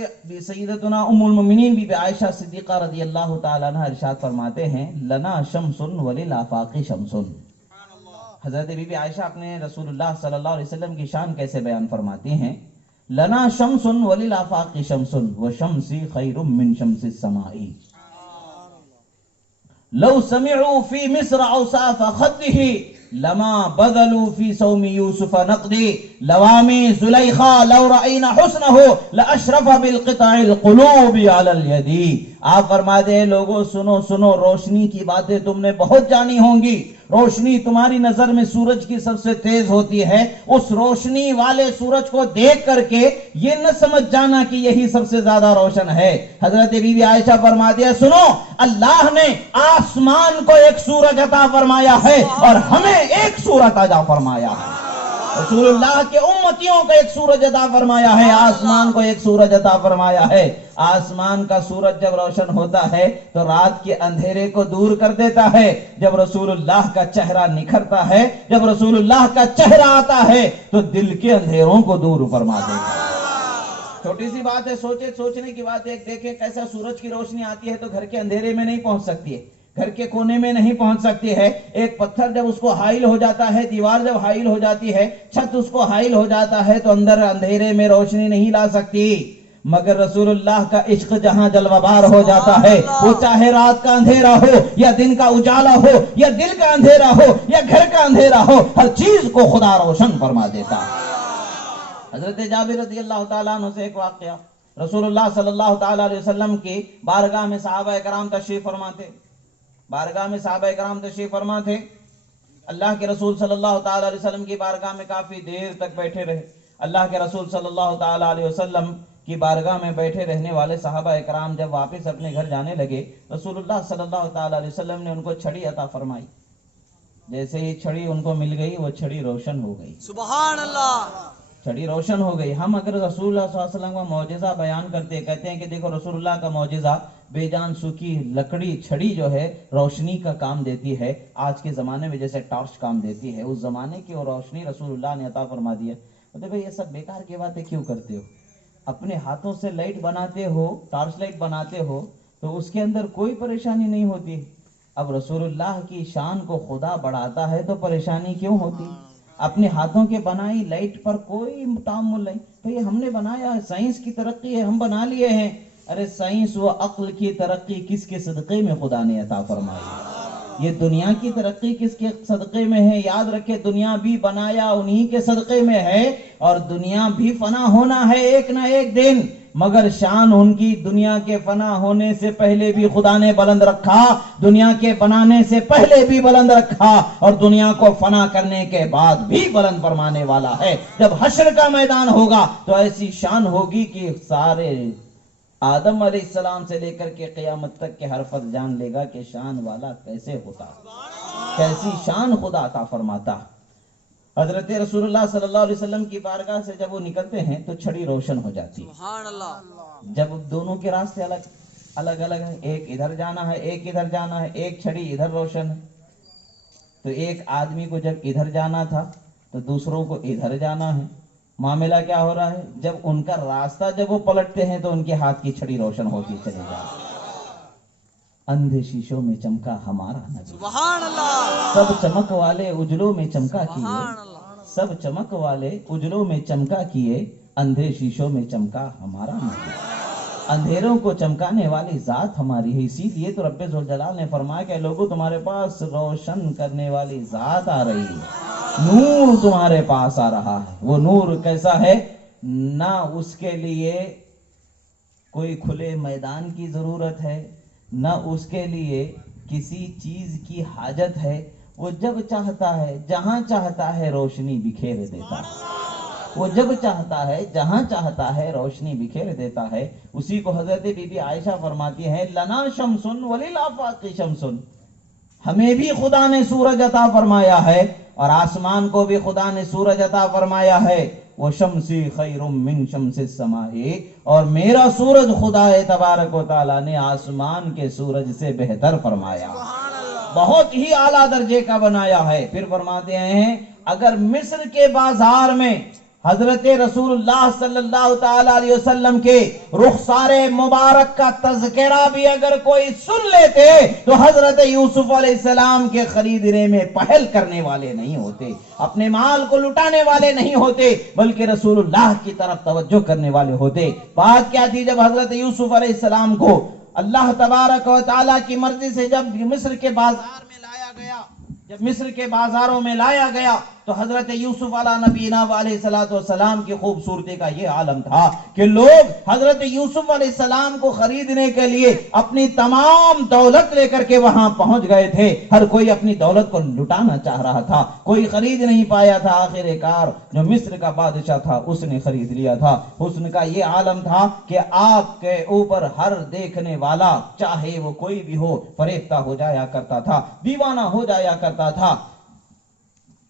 سیدتنا ام المؤمنین بی بی عائشہ صدیقہ رضی اللہ تعالیٰ عنہ ارشاد فرماتے ہیں لنا شمس وللآفاق شمس۔ حضرت بی بی عائشہ اپنے رسول اللہ صلی اللہ علیہ وسلم کی شان کیسے بیان فرماتی ہیں؟ لنا شمس وللآفاق شمس وشمسی خیر من شمس السماء لو سمعوا فی مصر اوصاف خده لما بذلوا فی صوم یوسف نقدی لوامی زلیخا لو رأینا حسنہ لأشرف بالقطع القلوب علی الیدی۔ آپ فرما دے لوگوں سنو سنو، روشنی کی باتیں تم نے بہت جانی ہوں گی، روشنی تمہاری نظر میں سورج کی سب سے تیز ہوتی ہے، اس روشنی والے سورج کو دیکھ کر کے یہ نہ سمجھ جانا کہ یہی سب سے زیادہ روشن ہے۔ حضرت بی بی عائشہ فرما دیا سنو، اللہ نے آسمان کو ایک سورج عطا فرمایا ہے اور ہمیں ایک سورج عطا فرمایا ہے، رسول اللہ کے امتیوں کو ایک سورج عطا فرمایا ہے، آسمان کو ایک سورج عطا فرمایا ہے۔ آسمان کا سورج جب روشن ہوتا ہے تو رات کے اندھیرے کو دور کر دیتا ہے، جب رسول اللہ کا چہرہ نکھرتا ہے، جب رسول اللہ کا چہرہ آتا ہے تو دل کے اندھیروں کو دور فرما دیتا ہے۔ چھوٹی سی بات ہے، سوچنے کی بات ہے، دیکھیں کیسا سورج کی روشنی آتی ہے تو گھر کے اندھیرے میں نہیں پہنچ سکتی ہے، گھر کے کونے میں نہیں پہنچ سکتی ہے۔ ایک پتھر جب اس کو حائل ہو جاتا ہے، دیوار جب حائل ہو جاتی ہے، چھت اس کو حائل ہو جاتا ہے تو اندر اندھیرے میں روشنی نہیں لا سکتی، مگر رسول اللہ کا عشق جہاں جلوہ بار ہو جاتا ہے، وہ چاہے رات کا اندھیرا ہو یا دن کا اجالا ہو یا دل کا اندھیرا ہو یا گھر کا اندھیرا ہو، ہر چیز کو خدا روشن فرما دیتا ہے۔ حضرت جابر رضی اللہ تعالیٰ عنہ سے ایک واقعہ، رسول اللہ صلی اللہ تعالیٰ علیہ وسلم کی بارگاہ میں صحابہ کرام تشریف فرما تھے، بارگاہ میں صحابہ کرام تشریف فرما تھے، اللہ کے رسول صلی اللہ تعالیٰ علیہ وسلم کی بارگاہ میں کافی دیر تک بیٹھے رہے۔ اللہ کے رسول صلی اللہ تعالیٰ علیہ وسلم کی بارگاہ میں بیٹھے رہنے والے صحابہ اکرام جب واپس اپنے گھر جانے لگے، رسول اللہ صلی اللہ تعالیٰ علیہ وسلم نے ان کو چھڑی عطا فرمائی، جیسے ہی چھڑی ان کو مل گئی وہ چھڑی روشن ہو گئی، سبحان اللہ، چھڑی روشن ہو گئی۔ ہم اگر رسول اللہ صلی اللہ علیہ وسلم کا معجزہ بیان کرتے، کہتے ہیں کہ دیکھو رسول اللہ کا معجزہ، بے جان سوکھی لکڑی چھڑی جو ہے روشنی کا کام دیتی ہے، آج کے زمانے میں جیسے ٹارچ کام دیتی ہے، اس زمانے کی وہ روشنی رسول اللہ نے عطا فرما دی ہے۔ بولتے بھئی یہ سب بیکار کی باتیں کیوں کرتے ہو؟ اپنے ہاتھوں سے لائٹ بناتے ہو، ٹارچ لائٹ بناتے ہو تو اس کے اندر کوئی پریشانی نہیں ہوتی، اب رسول اللہ کی شان کو خدا بڑھاتا ہے تو پریشانی کیوں ہوتی؟ اپنے ہاتھوں کے بنائی لائٹ پر کوئی تعامل نہیں، تو یہ ہم نے بنایا ہے، سائنس کی ترقی ہے، ہم بنا لیے ہیں۔ ارے سائنس و عقل کی ترقی کس کے صدقے میں خدا نے عطا فرمائی ہے؟ یہ دنیا کی ترقی کس کے صدقے میں ہے؟ یاد رکھے دنیا بھی بنایا انہی کے صدقے میں ہے، اور دنیا بھی فنا ہونا ہے ایک نہ ایک دن، مگر شان ان کی دنیا کے فنا ہونے سے پہلے بھی خدا نے بلند رکھا، دنیا کے بنانے سے پہلے بھی بلند رکھا، اور دنیا کو فنا کرنے کے بعد بھی بلند فرمانے والا ہے۔ جب حشر کا میدان ہوگا تو ایسی شان ہوگی کہ سارے آدم علیہ السلام سے لے کر کے قیامت تک کے ہر فرد جان لے گا کہ شان والا کیسے ہوتا، کیسی شان خدا عطا فرماتا۔ حضرت رسول اللہ صلی اللہ علیہ وسلم کی بارگاہ سے جب وہ نکلتے ہیں تو چھڑی روشن ہو جاتی ہے۔ جب دونوں کے راستے الگ الگ ہیں، ایک ادھر جانا ہے ایک ادھر جانا ہے، ایک چھڑی ادھر روشن ہے، تو ایک آدمی کو جب ادھر جانا تھا تو دوسروں کو ادھر جانا ہے۔ معاملہ کیا ہو رہا ہے؟ جب ان کا راستہ جب وہ پلٹتے ہیں تو ان کے ہاتھ کی چھڑی روشن ہوتی چلی جا رہی ہے۔ اندھے شیشوں میں چمکا ہمارا نبی، سبحان اللہ، سب چمک والے اجلوں میں چمکا کیے، سب چمک والے اجلوں میں چمکا کیے، اندھے شیشوں میں چمکا ہمارا نبی۔ اندھیروں کو چمکانے والی ذات ہماری ہے، اسی لیے تو رب ذوالجلال نے فرمایا کہ لوگوں تمہارے پاس روشن کرنے والی ذات آ رہی ہے، نور تمہارے پاس آ رہا ہے۔ وہ نور کیسا ہے؟ نہ اس کے لیے کوئی کھلے میدان کی ضرورت ہے، نہ اس کے لیے کسی چیز کی حاجت ہے، وہ جب چاہتا ہے جہاں چاہتا ہے روشنی بکھیر دیتا ہے۔ وہ جب چاہتا ہے جہاں چاہتا ہے روشنی بکھیر دیتا ہے. اسی کو حضرت بی بی عائشہ فرماتی ہیں لنا شمسن وللآفاق شمسن, ہمیں بھی خدا نے سورج عطا فرمایا ہے اور آسمان کو بھی خدا نے سورج عطا فرمایا ہے. وہ شمسی خیر من شمس السماء, اور میرا سورج خدا تبارک و تعالیٰ نے آسمان کے سورج سے بہتر فرمایا, بہت ہی اعلیٰ درجے کا بنایا ہے. پھر فرماتے ہیں اگر مصر کے بازار میں حضرت رسول اللہ صلی اللہ تعالی علیہ وسلم کے رخسار مبارک کا تذکرہ بھی اگر کوئی سن لیتے تو حضرت یوسف علیہ السلام کے خریدنے میں پہل کرنے والے نہیں ہوتے, اپنے مال کو لٹانے والے نہیں ہوتے, بلکہ رسول اللہ کی طرف توجہ کرنے والے ہوتے. بات کیا تھی, جب حضرت یوسف علیہ السلام کو اللہ تبارک و تعالیٰ کی مرضی سے جب مصر کے بازار میں لایا گیا, جب مصر کے بازاروں میں لایا گیا تو حضرت یوسف علیہ نبینا علیہ السلام کی خوبصورتی کا یہ عالم تھا کہ لوگ حضرت یوسف علیہ السلام کو خریدنے کے لیے اپنی تمام دولت لے کر کے وہاں پہنچ گئے تھے. ہر کوئی اپنی دولت کو لٹانا چاہ رہا تھا, کوئی خرید نہیں پایا تھا. آخر کار جو مصر کا بادشاہ تھا اس نے خرید لیا تھا. حسن کا یہ عالم تھا کہ آپ کے اوپر ہر دیکھنے والا چاہے وہ کوئی بھی ہو فریفتہ ہو جایا کرتا تھا, دیوانہ ہو جایا کرتا تھا.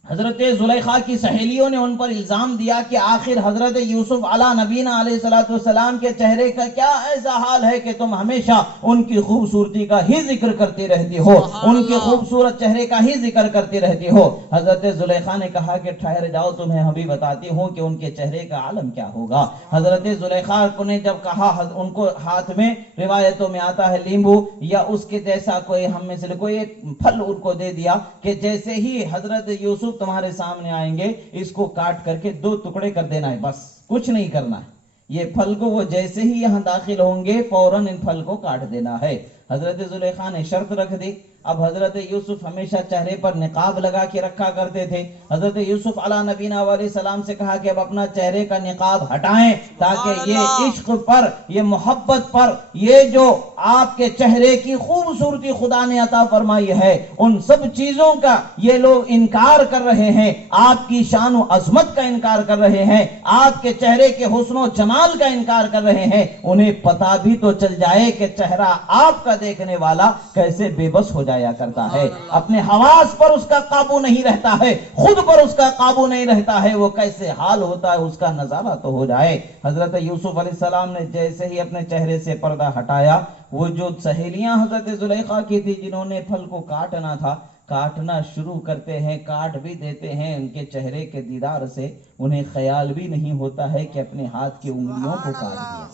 حضرت زلیخا کی سہیلیوں نے ان پر الزام دیا کہ آخر حضرت یوسف علیہ نبینا علیہ السلام کے چہرے کا کیا ایسا حال ہے کہ تم ہمیشہ ان کی خوبصورتی کا ہی ذکر کرتی رہتی ہو, ان کے خوبصورت چہرے کا ہی ذکر کرتی رہتی ہو. حضرت زلیخا نے کہا کہ ٹھہر جاؤ, تمہیں ابھی بتاتی ہوں کہ ان کے چہرے کا عالم کیا ہوگا. حضرت زلیخا نے جب کہا, ان کو ہاتھ میں روایتوں میں آتا ہے لیمبو یا اس کے جیسا کوئی ہم میں سے کوئی ایک پھل ان کو دے دیا کہ جیسے ہی حضرت یوسف تمہارے سامنے آئیں گے اس کو کاٹ کر کے 2 ٹکڑے کر دینا ہے, بس کچھ نہیں کرنا ہے. یہ پھل کو وہ جیسے ہی یہاں داخل ہوں گے فوراً ان پھل کو کاٹ دینا ہے. حضرت زلیخا نے شرط رکھ دی. اب حضرت یوسف ہمیشہ چہرے پر نقاب لگا کے رکھا کرتے تھے. حضرت یوسف علیہ نبینا علیہ السلام سے کہا کہ اب اپنا چہرے کا نقاب ہٹائیں تاکہ یہ عشق پر, یہ محبت پر, یہ جو آپ کے چہرے کی خوبصورتی خدا نے عطا فرمائی ہے ان سب چیزوں کا یہ لوگ انکار کر رہے ہیں, آپ کی شان و عظمت کا انکار کر رہے ہیں, آپ کے چہرے کے حسن و جمال کا انکار کر رہے ہیں. انہیں پتا بھی تو چل جائے کہ چہرہ آپ کا دیکھنے والا کیسے بے بس ہو جایا کرتا ہے, اپنے حواس پر اس کا قابو نہیں رہتا ہے, خود پر اس کا قابو نہیں رہتا ہے, وہ کیسے حال ہوتا ہے اس کا نظارہ تو ہو جائے. حضرت یوسف علیہ السلام نے جیسے ہی اپنے چہرے سے پردہ ہٹایا, وہ جو سہیلیاں حضرت زلیخا کی تھی جنہوں نے پھل کو کاٹنا تھا, کاٹنا شروع کرتے ہیں, کاٹ بھی دیتے ہیں. ان کے چہرے کے دیدار سے انہیں خیال بھی نہیں ہوتا ہے کہ اپنے ہاتھ کی انگلیوں کو کاٹ دیا.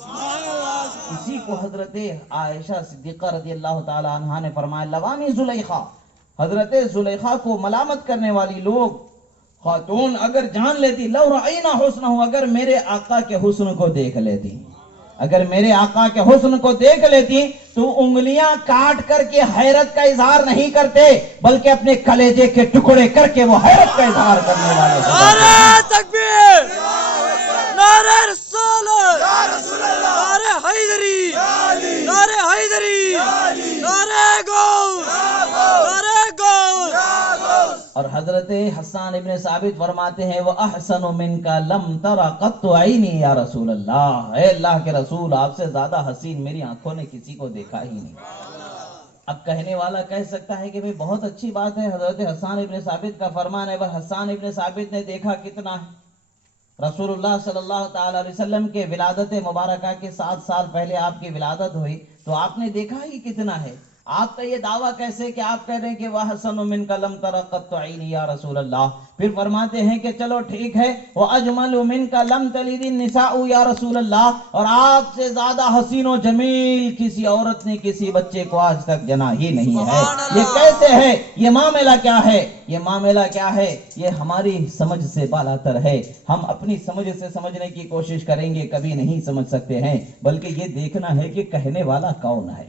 اسی کو حضرت عائشہ صدیقہ رضی اللہ تعالی عنہا نے فرمایا لوانی زلیخا, حضرت زلیخا کو ملامت کرنے والی لوگ خاتون اگر جان لیتی, لو رعینا حسنہ, اگر میرے آقا کے حسن کو دیکھ لیتی, اگر میرے آقا کے حسن کو دیکھ لیتی تو انگلیاں کاٹ کر کے حیرت کا اظہار نہیں کرتے بلکہ اپنے کلیجے کے ٹکڑے کر کے وہ حیرت کا اظہار کرنے والے. نعرہ تکبیر, نعرہ رسالت, نعرہ حیدری, نعرہ حیدری, نعرہ غوث, نعرہ غوث. اور حضرت حسان ابن ثابت فرماتے ہیں وَأَحْسَنُ مِنْكَ لَمْ تَرَ قَطُّ عَيْنِي یا رسول اللہ, اے اللہ کے رسول آپ سے زیادہ حسین میری آنکھوں نے کسی کو دیکھا ہی نہیں. اب کہنے والا کہہ سکتا ہے کہ بھئی بہت اچھی بات ہے, حضرت حسان ابن ثابت کا فرمان ہے, وہ حسان ابن ثابت نے دیکھا کتنا ہے. رسول اللہ صلی اللہ تعالی علیہ وسلم کے ولادت مبارکہ کے 7 سال پہلے آپ کی ولادت ہوئی تو آپ نے دیکھا ہی کتنا ہے. آپ کا یہ دعویٰ کیسے کہ آپ کہہ رہے ہیں کہ وَحَسَنُ مِنْكَ لَمْ تَرَ قَطُّ عَيْنِي یا رسول اللہ. پھر فرماتے ہیں کہ چلو ٹھیک ہے وَأَجْمَلُ مِنْكَ لَمْ تَلِدِ النِّسَاءُ یا رسول اللہ, اور آپ سے زیادہ حسین و جمیل کسی عورت نے کسی بچے کو آج تک جنا ہی نہیں ہے. یہ کیسے ہے, یہ معاملہ کیا ہے, یہ معاملہ کیا ہے, یہ ہماری سمجھ سے بالاتر ہے. ہم اپنی سمجھ سے سمجھنے کی کوشش کریں گے کبھی نہیں سمجھ سکتے ہیں, بلکہ یہ دیکھنا ہے کہ کہنے والا کون ہے.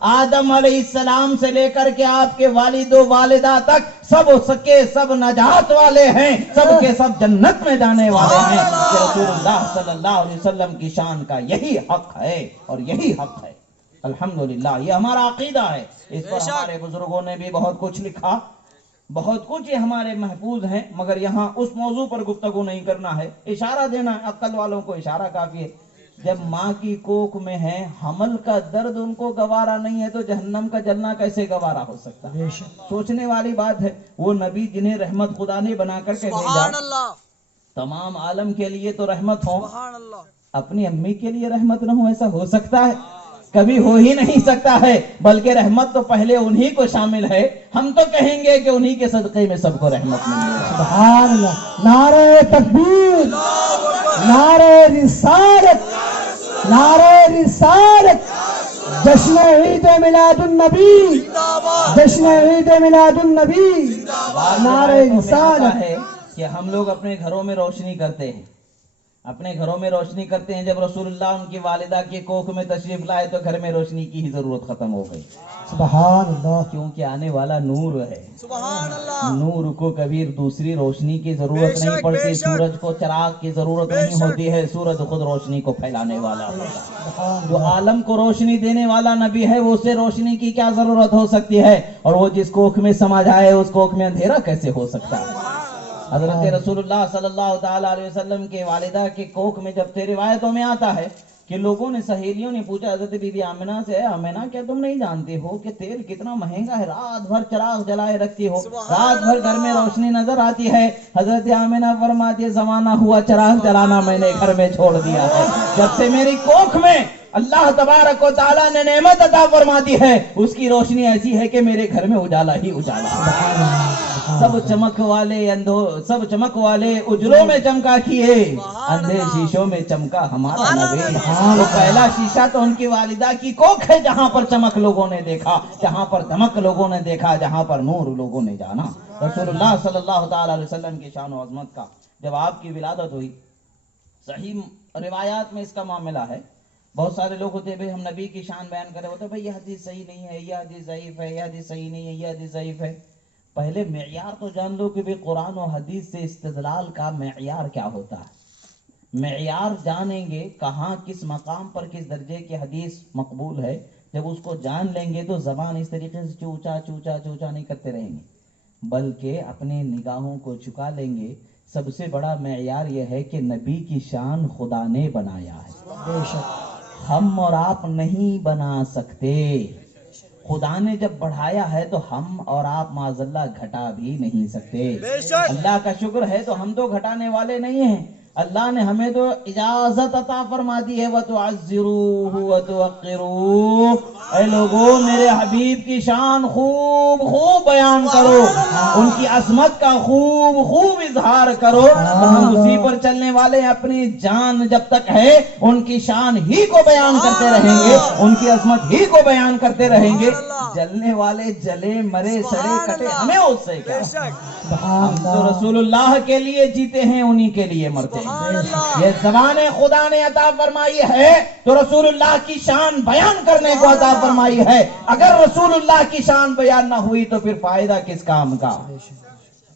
آدم علیہ السلام سے لے کر کے آپ کے والد و والدہ تک سب سکے سب نجات والے ہیں، سب کے سب جنت میں جانے والے ہیں۔ رسول اللہ صلی اللہ علیہ وسلم کی شان کا یہی حق ہے اور یہی حق ہے۔ الحمدللہ یہ ہمارا عقیدہ ہے، اس پر ہمارے بزرگوں نے بھی بہت کچھ لکھا، بہت کچھ یہ ہمارے محفوظ ہیں، مگر یہاں اس موضوع پر گفتگو نہیں کرنا ہے، اشارہ دینا ہے، عقل والوں کو اشارہ کافی ہے۔ جب ماں کی کوکھ میں ہے، حمل کا درد ان کو گوارا نہیں ہے تو جہنم کا جلنا کیسے گوارا ہو سکتا ہے؟ سوچنے والی بات ہے۔ وہ نبی جنہیں رحمت خدا نے بنا کر کے بھیجا، تمام عالم کے لیے تو رحمت ہو، اپنی امی کے لیے رحمت نہ ہو، ایسا ہو سکتا ہے؟ کبھی ہو ہی نہیں سکتا ہے، بلکہ رحمت تو پہلے انہی کو شامل ہے۔ ہم تو کہیں گے کہ انہی کے صدقے میں سب کو رحمت مل جائے۔ سبحان اللہ، نعرہ تکبیر، نعرہ رسالت، نعرہ رسالت، جشن عید میلاد النبی، جشن عید میلاد النبی، نعرہ رسالت ہے کہ ہم لوگ اپنے گھروں میں روشنی کرتے ہیں، اپنے گھروں میں روشنی کرتے ہیں۔ جب رسول اللہ ان کی والدہ کی کوکھ میں تشریف لائے تو گھر میں روشنی کی ہی ضرورت ختم ہو گئی، سبحان اللہ، کیونکہ آنے والا نور ہے۔ نور کو کبھی دوسری روشنی کی ضرورت نہیں پڑتی، سورج کو چراغ کی ضرورت نہیں ہوتی ہے، سورج خود روشنی کو پھیلانے والا ہوتا ہے۔ جو عالم کو روشنی دینے والا نبی ہے، وہ اسے روشنی کی کیا ضرورت ہو سکتی ہے؟ اور وہ جس کوکھ میں سما جائے اس کوکھ میں اندھیرا کیسے ہو سکتا ہے؟ حضرت رسول اللہ صلی اللہ تعالیٰ علیہ وسلم کے والدہ کے کوکھ میں جب سے روایتوں میں آتا ہے کہ لوگوں نے، سہیلیوں نے پوچھا حضرت بی بی آمنہ سے، آمنہ کیا تم نہیں جانتی ہو کہ تیل کتنا مہنگا ہے؟ رات بھر چراغ جلائے رکھتی ہو، رات بھر گھر میں روشنی نظر آتی ہے۔ حضرت آمنہ فرماتی ہے زمانہ ہوا چراغ جلانا میں نے گھر میں چھوڑ دیا ہے، جب سے میری کوکھ میں اللہ تبارک و تعالیٰ نے نعمت عطا فرما دی ہے، اس کی روشنی ایسی ہے کہ میرے گھر میں اجالا ہی اجالا ہے۔ سب چمک والے اجروں میں چمکا کیے، اندھے شیشوں میں چمکا ہمارا نبی۔ وہ پہلا شیشہ تو ان کی والدہ کی کوکھ ہے، جہاں پر چمک لوگوں نے دیکھا، جہاں پر دمک لوگوں نے دیکھا، جہاں پر نور لوگوں نے جانا۔ رسول اللہ صلی اللہ تعالیٰ علیہ وسلم کی شان و عظمت کا جب آپ کی ولادت ہوئی، صحیح روایات میں اس کا معاملہ ہے۔ بہت سارے لوگ ہوتے ہیں بھئی ہم نبی کی شان بیان کرے ہوتے ہیں، بھئی یہ حدیث صحیح نہیں ہے، یہ حدیث ضعیف ہے، یہ حدیث صحیح نہیں ہے، یہ حدیث ضعیف ہے۔ پہلے معیار تو جان لو کہ بھی قرآن و حدیث سے استدلال کا معیار کیا ہوتا ہے۔ معیار جانیں گے کہاں کس مقام پر کس درجے کی حدیث مقبول ہے، جب اس کو جان لیں گے تو زبان اس طریقے سے چوچا چوچا چوچا نہیں کرتے رہیں گے، بلکہ اپنے نگاہوں کو جھکا لیں گے۔ سب سے بڑا معیار یہ ہے کہ نبی کی شان خدا نے بنایا ہے، بے شک، ہم اور آپ نہیں بنا سکتے۔ خدا نے جب بڑھایا ہے تو ہم اور آپ معاذاللہ گھٹا بھی نہیں سکتے۔ اللہ کا شکر ہے تو ہم تو گھٹانے والے نہیں ہیں، اللہ نے ہمیں تو اجازت عطا فرما دی ہے وَتُعَزِّرُوهُ وَتُوَقِّرُوهُ۔ اے لوگو میرے حبیب کی شان خوب خوب بیان کرو، ان کی عظمت کا خوب خوب اظہار کرو۔ ہم اسی پر چلنے والے، اپنی جان جب تک ہے ان کی شان ہی کو بیان کرتے رہیں گے، ان کی عظمت ہی کو بیان کرتے رہیں گے۔ جلنے والے جلے مرے سڑے کٹے، ہمیں اس سے کیا؟ ہم تو رسول اللہ کے لیے جیتے ہیں، انہی کے لیے مرتے ہیں۔ یہ زبان خدا نے عطا فرمائی ہے تو رسول اللہ کی شان بیان کرنے کو عطا فرمائی ہے۔ اگر رسول اللہ کی شان بیان نہ ہوئی تو پھر فائدہ کس کام کا؟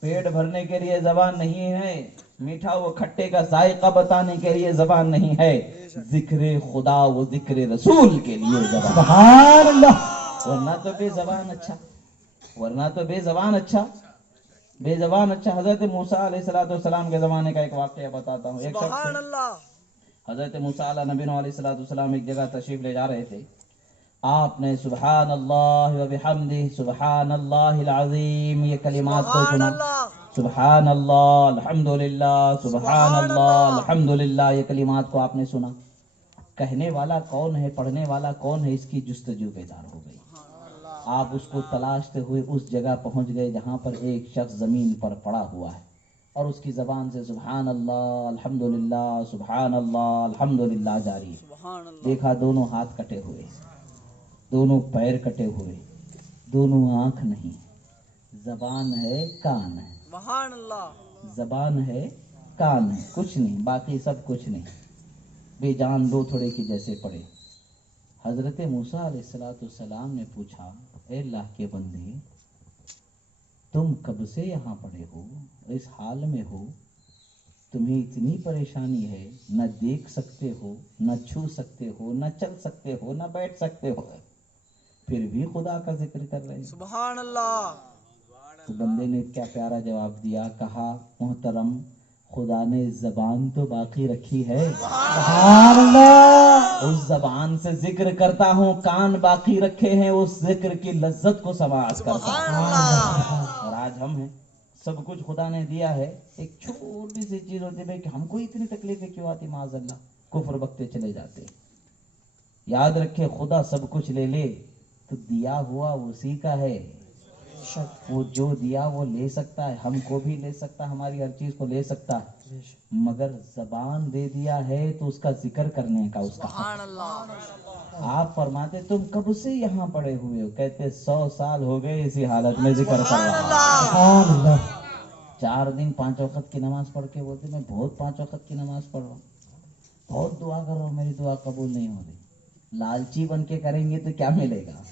پیٹ بھرنے کے لیے زبان نہیں ہے، میٹھا وہ کھٹے کا ذائقہ بتانے کے لیے زبان نہیں ہے، ذکر خدا و ذکر رسول کے لیے زبان۔ سبحان اللہ، ورنہ تو بے زبان اچھا، ورنہ تو بے زبان اچھا، بے زبان اچھا۔ حضرت موسیٰ علیہ السلام کے زمانے کا ایک واقعہ بتاتا ہوں۔ ایک شخص تھے، حضرت موسیٰ علیہ السلام ایک جگہ تشریف لے جا رہے تھے، آپ نے سبحان اللہ و بحمدہ سبحان اللہ العظیم یہ کلمات کو سنا، سبحان اللہ الحمدللہ سبحان اللہ الحمدللہ یہ کلمات کو آپ نے سنا۔ کہنے والا کون ہے، پڑھنے والا کون ہے، اس کی جستجو بیدار ہو گئی۔ آپ اس کو تلاشتے ہوئے اس جگہ پہنچ گئے جہاں پر ایک شخص زمین پر پڑا ہوا ہے اور اس کی زبان سے سبحان اللہ الحمدللہ سبحان اللہ الحمدللہ جاری ہے۔ دیکھا دونوں ہاتھ کٹے ہوئے، دونوں پیر کٹے ہوئے، دونوں آنکھ نہیں، زبان ہے کان ہے، زبان ہے کان ہے، کچھ نہیں، باقی سب کچھ نہیں، بے جان دو تھوڑے کی جیسے پڑے۔ حضرت موسیٰ علیہ السلام نے پوچھا اے اللہ کے بندے تم کب سے یہاں پڑے ہو، اس حال میں ہو، تمہیں اتنی پریشانی ہے، نہ دیکھ سکتے ہو، نہ چھو سکتے ہو، نہ چل سکتے ہو، نہ بیٹھ سکتے ہو، پھر بھی خدا کا ذکر کر رہے ہیں۔ سبحان اللہ۔ تو بندے نے کیا پیارا جواب دیا، کہا محترم خدا نے زبان تو باقی رکھی ہے، سبحان اللہ، اس زبان سے ذکر کرتا ہوں، کان باقی رکھے ہیں، اس ذکر کی لذت کو سماعت کرتا ہوں۔ اور آج ہم ہیں، سب کچھ خدا نے دیا ہے، ایک چھوٹی سی چیز ہوتی ہے کہ ہم کو اتنی تکلیفیں کیوں آتی، معاذ اللہ کفر بکتے چلے جاتے۔ یاد رکھے خدا سب کچھ لے لے تو دیا ہوا اسی کا ہے، وہ جو دیا وہ لے سکتا ہے، ہم کو بھی لے سکتا ہے، ہماری ہر چیز کو لے سکتا ہے، مگر زبان دے دیا ہے تو اس کا ذکر کرنے کا اس کا حق۔ آپ فرماتے تم کب سے یہاں پڑے ہوئے ہو، کہتے 100 سال ہو گئے اسی حالت میں ذکر کر رہا ہوں۔ سبحان اللہ، 4 دن 5 وقت کی نماز پڑھ کے بولتے میں بہت 5 وقت کی نماز پڑھ رہا ہوں، بہت دعا کر رہا ہوں، میری دعا قبول نہیں ہو رہی۔ لالچی بن کے کریں گے تو کیا ملے گا؟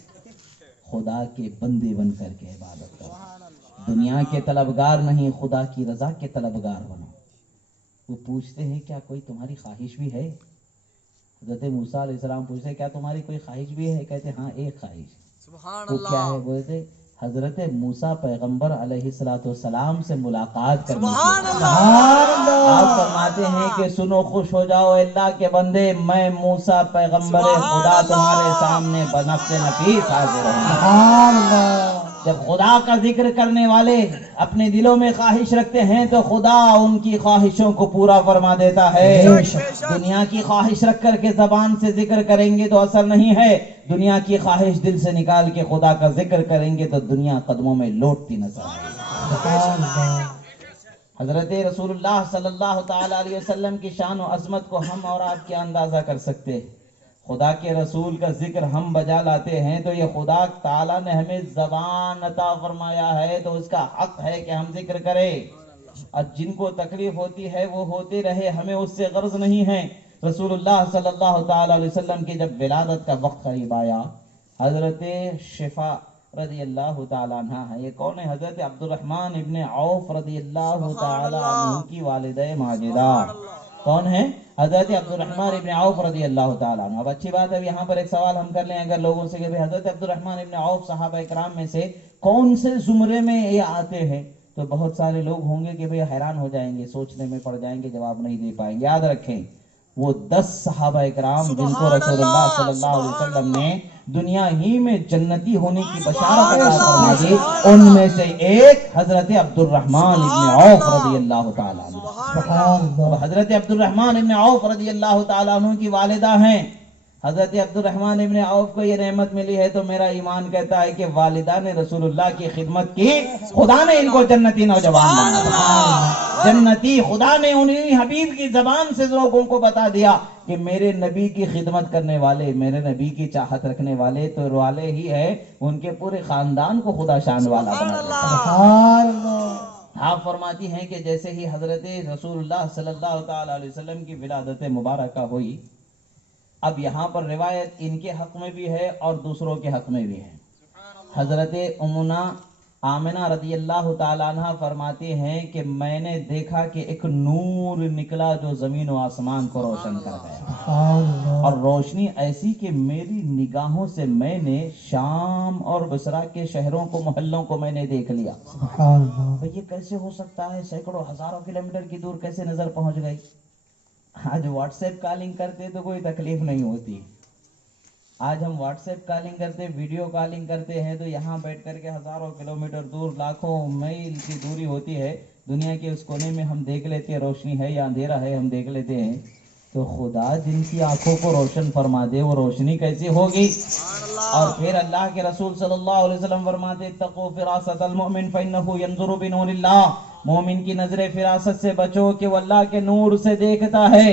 خدا کے بندے بن کر کے عبادت کرو، دنیا کے طلبگار نہیں، خدا کی رضا کے طلبگار بنو۔ وہ پوچھتے ہیں کیا کوئی تمہاری خواہش بھی ہے؟ حضرت موسیٰ علیہ السلام پوچھتے ہیں کیا تمہاری کوئی خواہش بھی ہے؟ کہتے ہاں ایک خواہش۔ وہ کیا ہے؟ بولتے حضرت موسیٰ پیغمبر علیہ السلام سے ملاقات کرنی ہے۔ آپ فرماتے ہیں کہ سنو خوش ہو جاؤ اللہ کے بندے، میں موسیٰ پیغمبر خدا تمہارے سامنے بنفس نفیس حاضر ہوں۔ جب خدا کا ذکر کرنے والے اپنے دلوں میں خواہش رکھتے ہیں تو خدا ان کی خواہشوں کو پورا فرما دیتا ہے۔ دنیا کی خواہش رکھ کر کے زبان سے ذکر کریں گے تو اثر نہیں ہے، دنیا کی خواہش دل سے نکال کے خدا کا ذکر کریں گے تو دنیا قدموں میں لوٹتی نظر آئے گی۔ حضرت رسول اللہ صلی اللہ تعالی علیہ وسلم کی شان و عظمت کو ہم اور آپ کیا اندازہ کر سکتے ہیں؟ خدا کے رسول کا ذکر ہم بجا لاتے ہیں تو یہ خدا تعالیٰ نے ہمیں زبان عطا فرمایا ہے تو اس کا حق ہے کہ ہم ذکر کریں، اور جن کو تکلیف ہوتی ہے وہ ہوتے رہے، ہمیں اس سے غرض نہیں ہے۔ رسول اللہ صلی اللہ تعالی علیہ وسلم کی جب ولادت کا وقت قریب آیا، حضرت شفا رضی اللہ تعالیٰ عنہ ہے، یہ کون ہے؟ حضرت عبد الرحمن ابن عوف رضی اللہ تعالیٰ عنہ کی والدہ ماجدہ۔ کون ہے؟ حضرت عبد الرحمن ابن عوف رضی اللہ تعالیٰ عنہ۔ اب اچھی بات ہے، یہاں پر ایک سوال ہم کر لیں اگر لوگوں سے کہ حضرت عبد الرحمن ابن عوف صحابہ اکرام میں سے کون سے زمرے میں یہ آتے ہیں؟ تو بہت سارے لوگ ہوں گے کہ بھئی حیران ہو جائیں گے، سوچنے میں پڑ جائیں گے، جواب نہیں دے پائیں گے۔ یاد رکھیں وہ 10 صحابہ اکرام جن کو رسول اللہ صلی اللہ علیہ وسلم نے دنیا ہی میں جنتی ہونے کی بشارت عطا فرما دی، ان میں سے ایک حضرت عبد الرحمن ابن عوف رضی اللہ تعالیٰ عنہ۔ حضرت عبد الرحمن ابن عوف رضی اللہ تعالیٰ عنہ کی والدہ ہیں۔ حضرت عبد الرحمن ابن عوف کو یہ نعمت ملی ہے تو میرا ایمان کہتا ہے کہ والدہ نے رسول اللہ کی خدمت کی، خدا نے ان کو جنتی نوجوان بنا، جنتی خدا نے انہیں حبیب کی زبان سے لوگوں کو بتا دیا کہ میرے نبی کی خدمت کرنے والے، میرے نبی کی چاہت رکھنے والے تو والے ہی ہے، ان کے پورے خاندان کو خدا شان والا بنا دیتا۔ آپ فرماتی ہیں کہ جیسے ہی حضرت رسول اللہ صلی اللہ تعالی علیہ وسلم کی ولادت مبارکہ ہوئی، اب یہاں پر روایت ان کے حق میں بھی ہے اور دوسروں کے حق میں بھی ہے۔ حضرت امنا آمنہ رضی اللہ تعالیٰ عنہ فرماتی ہیں کہ میں نے دیکھا کہ ایک نور نکلا جو زمین و آسمان کو روشن کر گیا، اور روشنی ایسی کہ میری نگاہوں سے میں نے شام اور بصرہ کے شہروں کو، محلوں کو میں نے دیکھ لیا۔ یہ کیسے ہو سکتا ہے؟ سینکڑوں ہزاروں کلومیٹر کی دور کیسے نظر پہنچ گئی؟ آج واٹس ایپ کالنگ کرتے تو کوئی تکلیف نہیں ہوتی، آج ہم واٹس ایپ کالنگ کرتے، ویڈیو کالنگ کرتے ہیں تو یہاں بیٹھ کر کے ہزاروں کلومیٹر دور، لاکھوں میل کی دوری ہوتی ہے، دنیا کے اس کونے میں ہم دیکھ لیتے ہیں روشنی ہے یا اندھیرا ہے، ہم دیکھ لیتے ہیں۔ تو خدا جن کی آنکھوں کو روشن فرما دے وہ روشنی کیسی ہوگی؟ اور پھر اللہ کے رسول صلی اللہ علیہ وسلم فرماتے اتقوا فراست المؤمن فإنه ينظر بنور اللہ، مومن کی نظر فراست سے بچو کہ وہ اللہ کے نور سے دیکھتا ہے،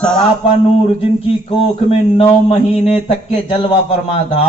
سراپا نور، جن کی کوکھ میں 9 مہینے تک کے جلوہ فرما تھا،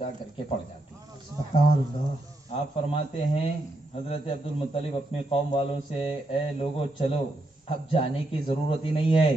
جا کر کے پڑ جاتی ہے۔ سبحان اللہ۔ آپ فرماتے ہیں حضرت عبد المطلب اپنے قوم والوں سے، اے لوگوں چلو، اب جانے کی ضرورت ہی نہیں ہے،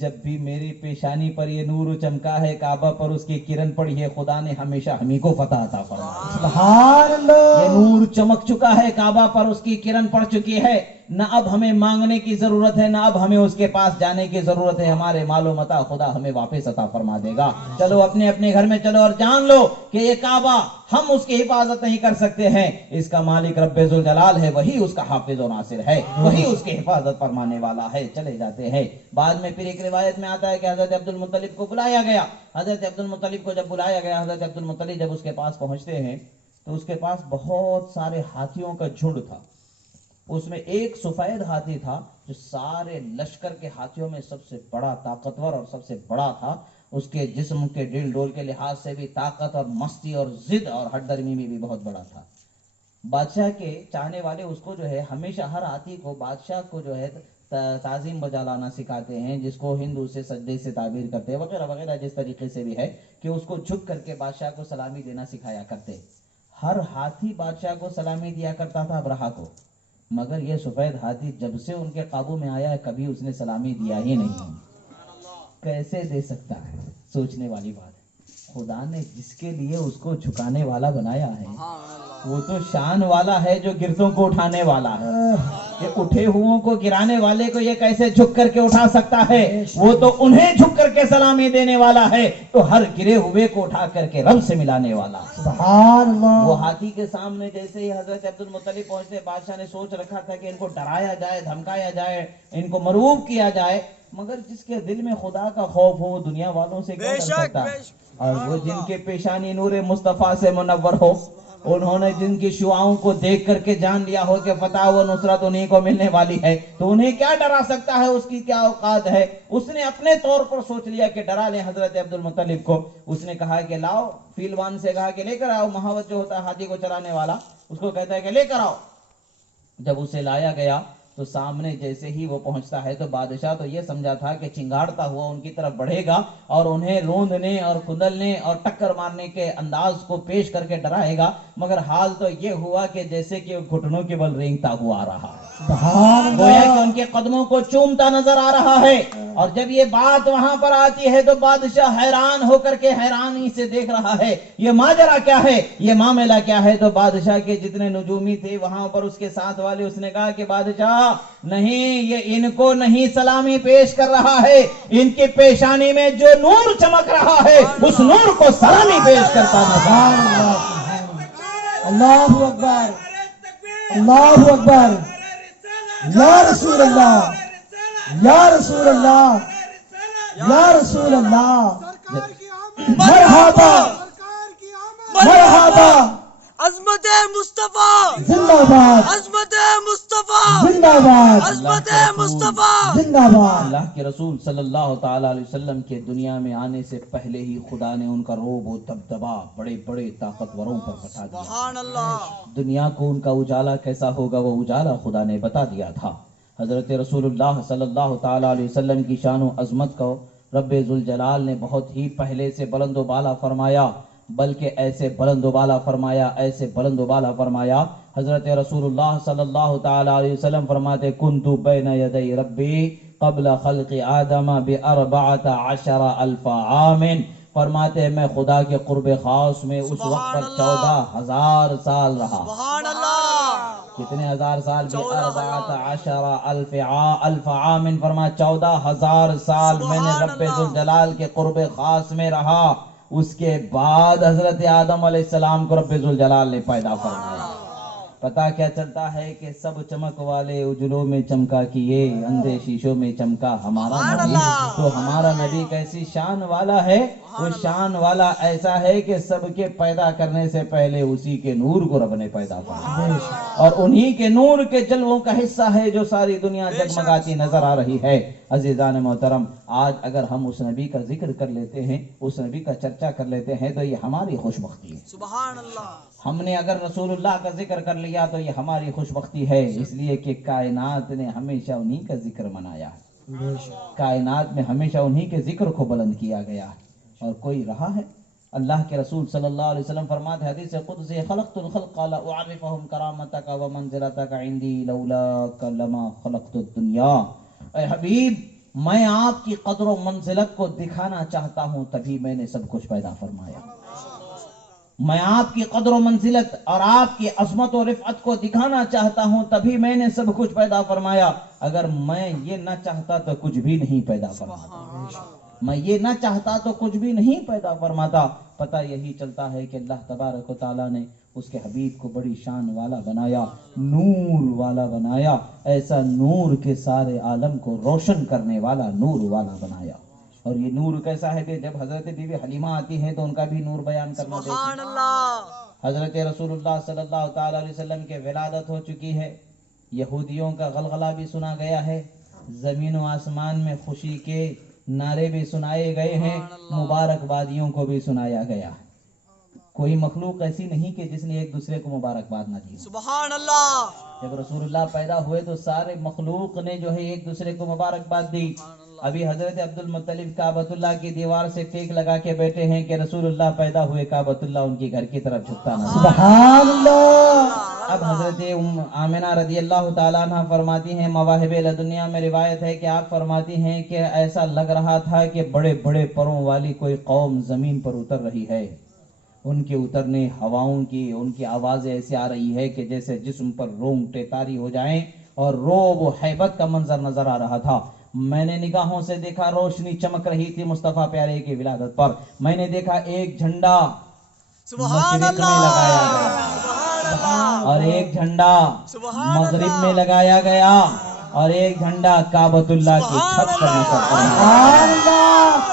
جب بھی میری پیشانی پر یہ نور چمکا ہے، کعبہ پر اس کی کرن پڑی ہے، خدا نے ہمیشہ ہمیں کو فتح عطا فرمایا۔ سبحان اللہ۔ یہ نور چمک چکا ہے، کعبہ پر اس کی کرن پڑ چکی ہے، نہ اب ہمیں مانگنے کی ضرورت ہے، نہ اب ہمیں اس کے پاس جانے کی ضرورت ہے، ہمارے مال و متاع خدا ہمیں واپس عطا فرما دے گا۔ چلو اپنے اپنے گھر میں چلو اور جان لو کہ یہ کعبہ ہم اس کی حفاظت نہیں کر سکتے ہیں، اس کا مالک رب ذوالجلال ہے، وہی اس کا حافظ و ناصر ہے، وہی اس کی حفاظت فرمانے والا ہے۔ چلے جاتے ہیں۔ بعد میں پھر ایک روایت میں آتا ہے کہ حضرت عبد المطلب کو بلایا گیا۔ حضرت عبد المطلب کو جب بلایا گیا، حضرت عبد المطلب جب اس کے پاس پہنچتے ہیں تو اس کے پاس بہت سارے ہاتھیوں کا جھنڈ تھا۔ اس میں ایک سفید ہاتھی تھا جو سارے لشکر کے ہاتھیوں میں سب سے بڑا طاقتور اور سب سے بڑا تھا، اس کے جسم کے ڈل ڈول کے لحاظ سے بھی طاقت اور مستی اور ضد اور ہٹ درمی میں بھی بہت بڑا تھا۔ بادشاہ کے چاہنے والے اس کو جو ہے ہمیشہ ہر ہاتھی کو بادشاہ کو جو ہے تعظیم بجا لانا سکھاتے ہیں، جس کو ہندو سے سجدے سے تعبیر کرتے ہیں وغیرہ وغیرہ، جس طریقے سے بھی ہے کہ اس کو جھک کر کے بادشاہ کو سلامی دینا سکھایا کرتے۔ ہر ہاتھی بادشاہ کو سلامی دیا کرتا تھا ابرہہ کو، مگر یہ سفید ہاتھی جب سے ان کے قابو میں آیا ہے کبھی اس نے سلامی دیا ہی نہیں۔ کیسے دے سکتا ہے؟ سوچنے والی بات ہے۔ خدا نے جس کے لیے اس کو جھکانے والا بنایا ہے وہ تو شان والا ہے جو گردوں کو اٹھانے والا ہے۔ یہ اٹھے ہوئوں کو گرانے والے کو یہ کیسے جھک کر کے اٹھا سکتا ہے؟ وہ تو انہیں جھک کر کے سلامی دینے والا ہے، تو ہر گرے ہوئے کو اٹھا کر کے رب سے ملانے والا۔ سبحان اللہ۔ وہ ہاتھی کے سامنے جیسے ہی حضرت عبد المطلب پہنچتے، بادشاہ نے سوچ رکھا تھا کہ ان کو ڈرایا جائے، دھمکایا جائے، ان کو مرعوب کیا جائے، مگر جس کے دل میں خدا کا خوف ہو وہ دنیا والوں سے کیا ڈر سکتا ہے؟ اور وہ جن کے پیشانی نور مصطفیٰ سے منور ہو، انہوں نے جن کی شعاؤں کو دیکھ کر کے جان لیا ہو کہ فتح و نصرت انہیں کو ملنے والی ہے، تو انہیں کیا ڈرا سکتا ہے؟ اس کی کیا اوقات ہے؟ اس نے اپنے طور پر سوچ لیا کہ ڈرا لیں حضرت عبد المطلب کو۔ اس نے کہا کہ لاؤ، فیلوان سے کہا کہ لے کر آؤ، مہاوت جو ہوتا ہے ہاتھی کو چلانے والا، اس کو کہتا ہے کہ لے کر آؤ۔ جب اسے لایا گیا تو سامنے جیسے ہی وہ پہنچتا ہے تو بادشاہ تو یہ سمجھا تھا کہ چنگاڑتا ہوا ان کی طرف بڑھے گا اور انہیں روندنے اور کندلنے اور ٹکر مارنے کے انداز کو پیش کر کے ڈرائے گا، مگر حال تو یہ ہوا کہ جیسے کہ گھٹنوں کے بل رینگتا ہوا آ رہا ہے، سبحان گویا کہ اللہ۔ ان کے قدموں کو چومتا نظر آ رہا ہے۔ اور جب یہ بات وہاں پر آتی ہے تو بادشاہ حیران ہو کر کے حیرانی سے دیکھ رہا ہے یہ ماجرا کیا ہے، یہ معاملہ کیا ہے۔ تو بادشاہ کے جتنے نجومی تھے وہاں پر اس کے ساتھ والے، اس نے کہا کہ بادشاہ نہیں، یہ ان کو نہیں سلامی پیش کر رہا ہے، ان کی پیشانی میں جو نور چمک رہا ہے اس نور کو سلامی پیش کرتا سبحان نظر۔ اللہ۔ اللہ اکبر، اللہ اکبر، یا رسول اللہ، یا رسول اللہ، یا رسول اللہ، مرحبا مرحبا، عظمت مصطفیٰ زندہ باد، عظمت مصطفیٰ زندہ باد، عظمت مصطفیٰ زندہ باد۔ اللہ کے رسول صلی اللہ تعالی علیہ وسلم کے دنیا میں آنے سے پہلے ہی خدا نے ان کا روب و دبدبا بڑے بڑے طاقتوروں پر بٹھا دیا۔ سبحان اللہ۔ دنیا کو ان کا اجالا کیسا ہوگا وہ اجالا خدا نے بتا دیا تھا۔ حضرت رسول اللہ صلی اللہ تعالی علیہ وسلم کی شان و عظمت کو رب ذوالجلال نے بہت ہی پہلے سے بلند و بالا فرمایا، بلکہ ایسے بلند و بالا فرمایا، ایسے بلند و بالا فرمایا۔ حضرت رسول اللہ صلی اللہ تعالی علیہ وسلم فرماتے کنت بین یدی ربی قبل خلق آدم ب14,000 عام، فرماتے ہیں میں خدا کے قرب خاص میں اس وقت پر 14,000 سال رہا۔ سبحان اللہ۔ کتنے ہزار سال؟ ب14,000 عام، فرمایا 14,000 سال میں نے رب ذوالجلال کے قرب خاص میں رہا۔ اس کے بعد حضرت آدم علیہ السلام کو رب ذوالجلال نے پیدا فرمایا۔ پتا کیا چلتا ہے کہ سب چمک والے اجلوں میں چمکا کیے، اندھے شیشوں میں چمکا ہمارا نبی۔ تو ہمارا نبی کیسی شان والا ہے؟ وہ شان والا ایسا ہے کہ سب کے پیدا کرنے سے پہلے اسی کے نور کو رب نے پیدا فرمایا، اور انہی کے نور کے جلووں کا حصہ ہے جو ساری دنیا جگمگاتی نظر آ رہی ہے۔ عزیزان محترم، آج اگر ہم اس نبی کا ذکر کر لیتے ہیں، اس نبی کا چرچا کر لیتے ہیں تو یہ ہماری خوش بختی ہے۔ سبحان اللہ۔ ہم نے اگر رسول اللہ کا ذکر کر لیا تو یہ ہماری خوش بختی ہے، اس لیے کہ کائنات نے ہمیشہ انہی کا ذکر منایا ہے، کائنات میں ہمیشہ انہی کے ذکر کو بلند کیا گیا ہے۔ اور کوئی رہا ہے اللہ کے رسول صلی اللہ علیہ وسلم فرماتے ہیں حدیث قدسی خلقت الخلق لا اعرفهم کرامتک ومنزلتک عندي لولاک لما خلقت الدنیا. اے حبیب میں آپ کی قدر و منزلت کو دکھانا چاہتا ہوں تبھی میں نے سب کچھ پیدا فرمایا. میں آپ کی قدر و منزلت اور آپ کی عظمت و رفعت کو دکھانا چاہتا ہوں تبھی میں نے سب کچھ پیدا فرمایا. اگر میں یہ نہ چاہتا تو کچھ بھی نہیں پیدا فرماتا. میں یہ نہ چاہتا تو کچھ بھی نہیں پیدا فرماتا. پتہ یہی چلتا ہے کہ اللہ تبارک و تعالیٰ نے اس کے حبیب کو بڑی شان والا بنایا, نور والا بنایا, ایسا نور کے سارے عالم کو روشن کرنے والا نور والا بنایا. اور یہ نور کیسا ہے کہ جب حضرت بی بی حلیمہ آتی ہیں تو ان کا بھی نور بیان کرنا سبحان اللہ. حضرت رسول اللہ صلی اللہ تعالی علیہ وسلم کے ولادت ہو چکی ہے. یہودیوں کا غلغلہ بھی سنا گیا ہے, زمین و آسمان میں خوشی کے نعرے بھی سنائے گئے ہیں, مبارکبادیوں کو بھی سنایا گیا. کوئی مخلوق ایسی نہیں کہ جس نے ایک دوسرے کو مبارکباد نہ دی. سبحان اللہ. جب رسول اللہ پیدا ہوئے تو سارے مخلوق نے جو ہے ایک دوسرے کو مبارکباد دی. ابھی حضرت عبد المطلب کعبۃ اللہ کی دیوار سے ٹیک لگا کے بیٹھے ہیں کہ رسول اللہ پیدا ہوئے, کعبۃ اللہ ان کے گھر کی طرف جھکتا نہ. سبحان اللہ. اب حضرت آمنہ رضی اللہ تعالیٰ عنہ فرماتی ہیں, مواہب لدنیا میں روایت ہے کہ آپ فرماتی ہیں کہ ایسا لگ رہا تھا کہ بڑے بڑے پروں والی کوئی قوم زمین پر اتر رہی ہے. ان کے اترنے ہواؤں کی ان کی آوازیں ایسی آ رہی ہے کہ جیسے جسم پر رونگٹے طاری ہو جائیں, اور رعب و ہیبت کا منظر نظر آ رہا تھا. میں نے نگاہوں سے دیکھا روشنی چمک رہی تھی مصطفیٰ پیارے کی ولادت پر. میں نے دیکھا ایک جھنڈا مشرق میں لگایا گیا اور ایک جھنڈا مغرب میں لگایا گیا اور ایک جھنڈا کعبۃ اللہ کی چھت پر نصب فرمایا.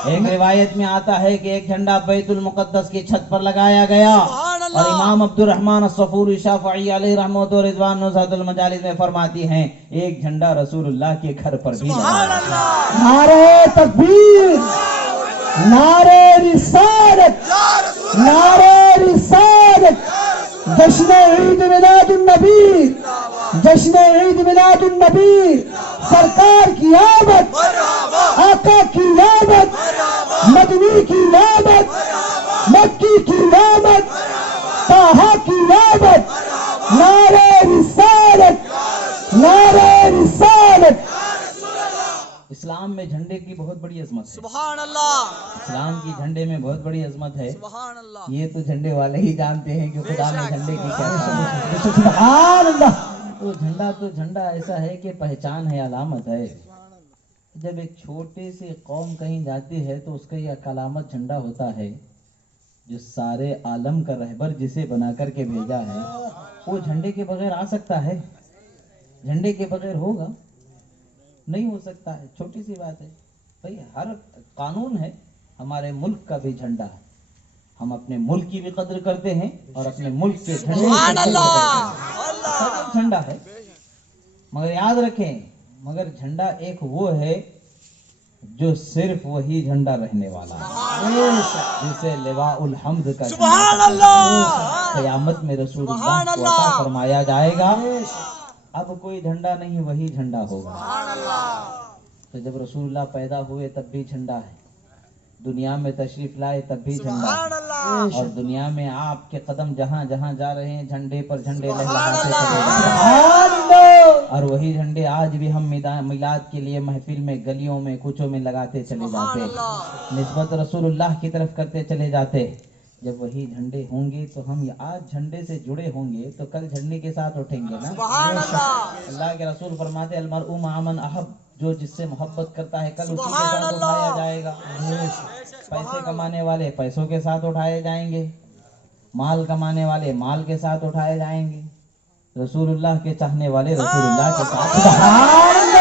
ایک روایت میں آتا ہے کہ ایک جھنڈا بیت المقدس کی چھت پر لگایا گیا, اور امام عبد الرحمن الصفوری شافعی علیہ رحمت و رضوان نزہۃ المجالس میں فرماتی ہیں ایک جھنڈا رسول اللہ کے گھر پر بھی لگایا. نعرہ تکبیر, نعرہ رسالت, نعرہ رسالت. جشن عید میلاد النبی, جشن عید میلاد النبی. سرکار کی آمد, آقا کی آمد, مدنی کی آمد, مکی کی آمد, طٰہٰ کی آمد. نعرہ رسالت, نعرہ رسالت. اسلام میں جھنڈے کی بہت بڑی عظمت ہے. سبحان اللہ. اسلام کی جھنڈے میں بہت بڑی عظمت ہے. سبحان اللہ. یہ تو جھنڈے والے ہی جانتے ہیں کہ خدا نے جھنڈے کی کیا شان ہے. سبحان اللہ. تو جھنڈا ایسا ہے کہ پہچان ہے, علامت ہے. جب ایک چھوٹے سے قوم کہیں جاتی ہے تو اس کا یہ علامت جھنڈا ہوتا ہے. جو سارے عالم کا رہبر جسے بنا کر کے بھیجا ہے وہ جھنڈے کے بغیر آ سکتا ہے؟ جھنڈے کے بغیر ہوگا نہیں ہو سکتا ہے. چھوٹی سی بات ہے بھائی, ہر قانون ہے. ہمارے ملک کا بھی جھنڈا ہے. ہم اپنے ملک کی بھی قدر کرتے ہیں اور اپنے ملک کے جھنڈے کی بھی قدر کرتے ہیں. جھنڈا ہے مگر یاد رکھیں, مگر جھنڈا ایک وہ ہے جو صرف وہی جھنڈا رہنے والا ہے جسے لواء الحمد کا سبحان اللہ. قیامت میں رسول اللہ کو عطا فرمایا جائے گا. اب کوئی جھنڈا نہیں, وہی جھنڈا ہوگا. تو جب رسول اللہ پیدا ہوئے تب بھی جھنڈا ہے, دنیا میں تشریف لائے تب بھی جھنڈا ہے, اور دنیا میں آپ کے قدم جہاں جہاں جا رہے ہیں جھنڈے پر جھنڈے لہراتے چلے جا رہے ہیں. اور وہی جھنڈے آج بھی ہم میلاد کے لیے محفل میں گلیوں میں کوچوں میں لگاتے چلے جاتے, نسبت رسول اللہ کی طرف کرتے چلے جاتے. جب وہی جھنڈے ہوں گے تو ہم آج جھنڈے سے جڑے ہوں گے تو کل جھنڈے کے ساتھ اٹھیں گے نا. اللہ کے رسول فرماتے المرء مع من احب, جو جس سے محبت کرتا ہے کل اسی کے ساتھ اٹھایا جائے گا. پیسے کمانے والے پیسوں کے ساتھ اٹھائے جائیں گے, مال کمانے والے مال کے ساتھ اٹھائے جائیں گے. رسول اللہ کے چاہنے والے رسول اللہ کے ساتھ,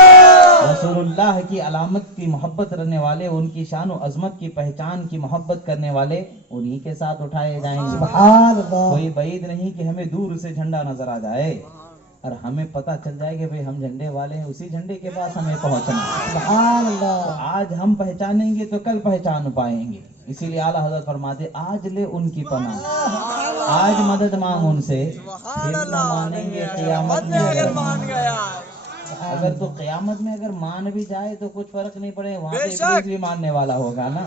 رسول اللہ کی علامت کی محبت رکھنے والے, ان کی شان و عظمت کی پہچان کی محبت کرنے والے انہی کے ساتھ اٹھائے جائیں گے. کوئی بعید نہیں کہ ہمیں دور سے جھنڈا نظر آ جائے اور ہمیں پتہ چل جائے کہ بھئی ہم جھنڈے والے ہیں, اسی جھنڈے کے پاس ہمیں پہنچنا ہے. سبحان اللہ. آج ہم پہچانیں گے تو کل پہچان پائیں گے. اسی لیے اعلیٰ حضرت فرماتے آج لے ان کی پناہ, آج مدد مانگ ان سے, پھر نہ مانیں گے قیامت میں اگر مان گیا. اگر تو قیامت میں اگر مان بھی جائے تو کچھ فرق نہیں پڑے, وہاں پہ ابلیس بھی ماننے والا ہوگا نا.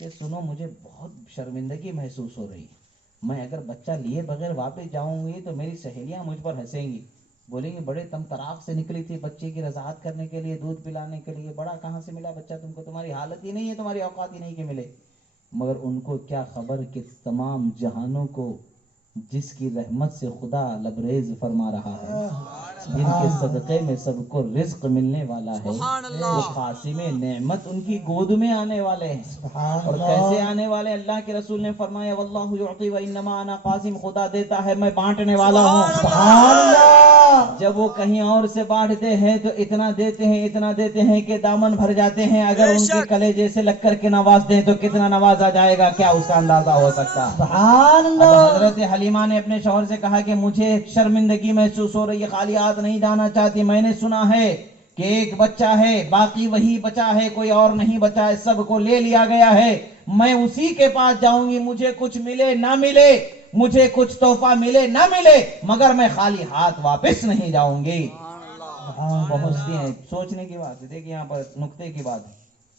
کہ سنو مجھے بہت شرمندگی محسوس ہو رہی ہے، میں اگر بچہ لیے بغیر واپس جاؤں گی تو میری سہیلیاں مجھ پر ہنسیں گی، بولیں گی بڑے تم طراق سے نکلی تھی بچے کی رضاعت کرنے کے لیے، دودھ پلانے کے لیے، بڑا کہاں سے ملا بچہ تم کو، تمہاری حالت ہی نہیں ہے، تمہاری اوقات ہی نہیں کہ ملے۔ مگر ان کو کیا خبر کہ تمام جہانوں کو جس کی رحمت سے خدا لبریز فرما رہا ہے، جن کے صدقے میں سب کو رزق ملنے والا ہے، وہ قاسم نعمت ان کی گود میں آنے والے ہیں۔ اور کیسے آنے والے؟ اللہ کے رسول نے فرمایا واللہ یعطی وانما انا قاسم، خدا دیتا ہے میں بانٹنے والا ہوں۔ سبحان اللہ۔ جب وہ کہیں اور سے بانٹتے ہیں تو اتنا دیتے ہیں کہ دامن بھر جاتے ہیں، اگر ان کے کلیجے سے لگ کر کے نواز دیں تو کتنا نوازا جائے گا، کیا اس کا اندازہ ہو سکتا ہے؟ سبحان اب اللہ۔ حضرت حلیمہ نے اپنے شوہر سے کہا کہ مجھے شرمندگی محسوس ہو رہی ہے، خالی ہاتھ نہیں جانا چاہتی، میں نے سنا ہے کہ ایک بچہ ہے، باقی وہی بچا ہے، کوئی اور نہیں بچا ہے، سب کو لے لیا گیا ہے، میں اسی کے پاس جاؤں گی، مجھے کچھ ملے نہ ملے، مجھے کچھ تحفہ ملے نہ ملے، مگر میں خالی ہاتھ واپس نہیں جاؤں گی۔ پہنچتی ہیں، سوچنے کی بات ہے، دیکھیں یہاں پر نقطے کی بات ہے۔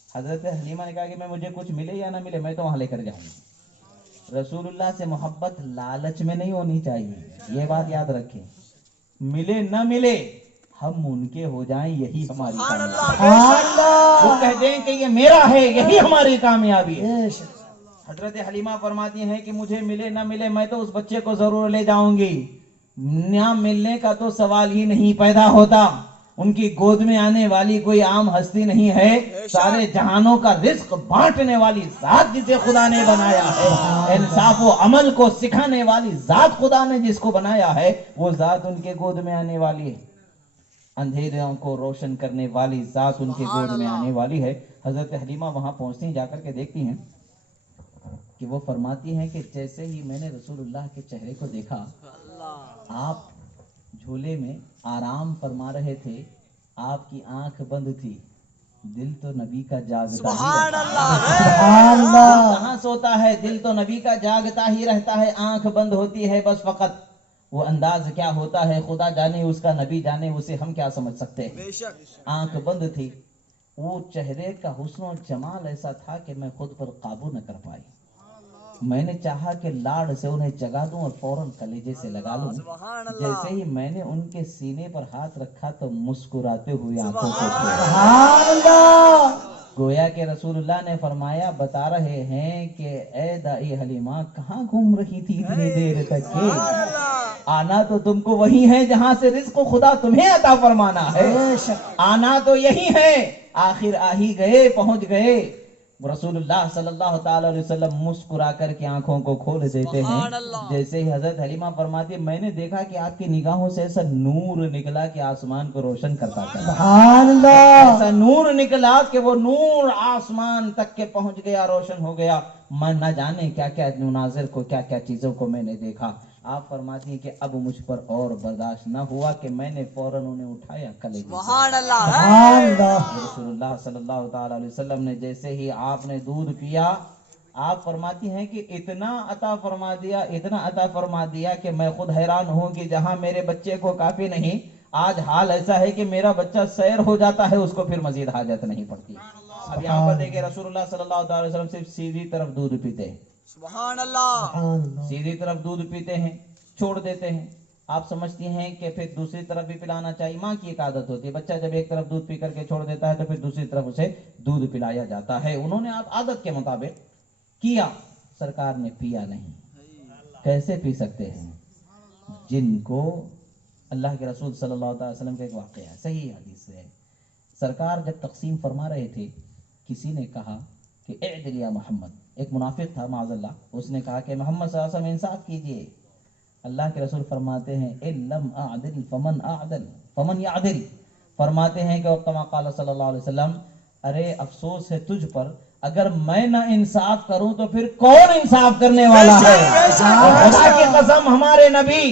حضرت حلیمہ نے کہا کہ میں مجھے کچھ ملے یا نہ ملے میں تو وہاں لے کر جاؤں گی۔ رسول اللہ سے محبت لالچ میں نہیں ہونی چاہیے، یہ بات یاد رکھیں، ملے نہ ملے ہم ان کے ہو جائیں، یہی ہماری کامیابی ہے۔ وہ کہہ دیں کہ یہ میرا ہے، یہی ہماری کامیابی ہے۔ حضرت حلیمہ فرماتی ہیں کہ مجھے ملے نہ ملے میں تو اس بچے کو ضرور لے جاؤں گی، نہ ملنے کا تو سوال ہی نہیں پیدا ہوتا، ان کی گود میں آنے والی کوئی عام ہستی نہیں ہے، سارے جہانوں کا رزق بانٹنے والی ذات جسے خدا نے بنایا ہے، انصاف و عمل کو سکھانے والی ذات خدا نے جس کو بنایا ہے، وہ ذات ان کے گود میں آنے والی ہے، اندھیروں کو روشن کرنے والی ذات ان کے گود میں آنے والی ہے۔ حضرت حلیمہ وہاں پہنچتی ہیں، جا کر کے دیکھتی ہیں کہ وہ فرماتی ہیں کہ جیسے ہی میں نے رسول اللہ کے چہرے کو دیکھا، آپ جھولے میں آرام فرما رہے تھے، آپ کی آنکھ بند تھی، دل تو نبی کا جاگتا ہی سبحان اللہ۔ دل کہاں سوتا ہے، دل تو نبی کا جاگتا ہی رہتا ہے، آنکھ بند ہوتی ہے بس فقط۔ وہ انداز کیا ہوتا ہے خدا جانے، اس کا نبی جانے، اسے ہم کیا سمجھ سکتے ہیں۔ آنکھ بند تھی، وہ چہرے کا حسن و جمال ایسا تھا کہ میں خود پر قابو نہ کر پائی، میں نے چاہا کہ لاڑ سے انہیں جگا دوں اور فوراً کلیجے سے لگا لوں، جیسے ہی میں نے ان کے سینے پر ہاتھ رکھا تو مسکراتے ہوئے آنکھوں کو کھولا۔ سبحان اللہ۔ گویا کہ رسول اللہ نے فرمایا، بتا رہے ہیں کہ اے دائی حلیمہ کہاں گھوم رہی تھی اتنی دیر تک، کہ آنا تو تم کو وہی ہے جہاں سے رزق خدا تمہیں عطا فرمانا ہے، آنا تو یہی ہے، آخر آ ہی گئے، پہنچ گئے۔ رسول اللہ صلی اللہ تعالی علیہ وسلم مسکرا کر کے آنکھوں کو کھول دیتے ہیں، جیسے ہی حضرت حلیمہ فرماتی میں نے دیکھا کہ آپ کی نگاہوں سے ایسا نور نکلا کہ آسمان کو روشن کرتا تھا، سبحان اللہ۔ ایسا نور نکلا کہ وہ نور آسمان تک کے پہنچ گیا، روشن ہو گیا، میں نہ جانے کیا کیا مناظر کو، کیا کیا چیزوں کو میں نے دیکھا۔ آپ فرماتی ہیں کہ اب مجھ پر اور برداشت نہ ہوا کہ میں نے فوراً انہیں اٹھایا کلیجے سے۔ سبحان اللہ۔ رسول اللہ صلی اللہ تعالی علیہ وسلم نے جیسے ہی آپ نے دودھ پیا، آپ فرماتی ہیں کہ اتنا عطا فرما دیا کہ میں خود حیران ہوں کہ جہاں میرے بچے کو کافی نہیں، آج حال ایسا ہے کہ میرا بچہ سیر ہو جاتا ہے، اس کو پھر مزید حاجت نہیں پڑتی۔ اب یہاں پر دیکھیں رسول اللہ صلی اللہ تعالی علیہ وسلم صرف سیدھی طرف دودھ پیتے ہیں، سبحان اللہ، سیدھی طرف دودھ پیتے ہیں، چھوڑ دیتے ہیں۔ آپ سمجھتی ہیں کہ پھر دوسری طرف بھی پلانا چاہیے، ماں کی ایک عادت ہوتی ہے، بچہ جب ایک طرف دودھ پی کر کے چھوڑ دیتا ہے تو پھر دوسری طرف اسے دودھ پلایا جاتا ہے۔ انہوں نے آپ عادت کے مطابق کیا، سرکار نے پیا نہیں۔ کیسے پی سکتے ہیں؟ جن کو اللہ کے رسول صلی اللہ علیہ وسلم کا ایک واقعہ ہے، صحیح حدیث ہے، سرکار جب تقسیم فرما رہے تھے، کسی نے کہا کہ اعدل یا محمد، ایک منافق تھا معاذ اللہ، اس نے کہا کہ محمد صلی اللہ علیہ وسلم انصاف کیجئے۔ اللہ کے رسول فرماتے ہیں ان لم اعدل فمن یعدل، فرماتے ہیں کہ کما قال صلی اللہ علیہ وسلم، ارے افسوس ہے تجھ پر، اگر میں نہ انصاف کروں تو پھر کون انصاف کرنے والا ہے؟ اور خدا کی قسم ہمارے نبی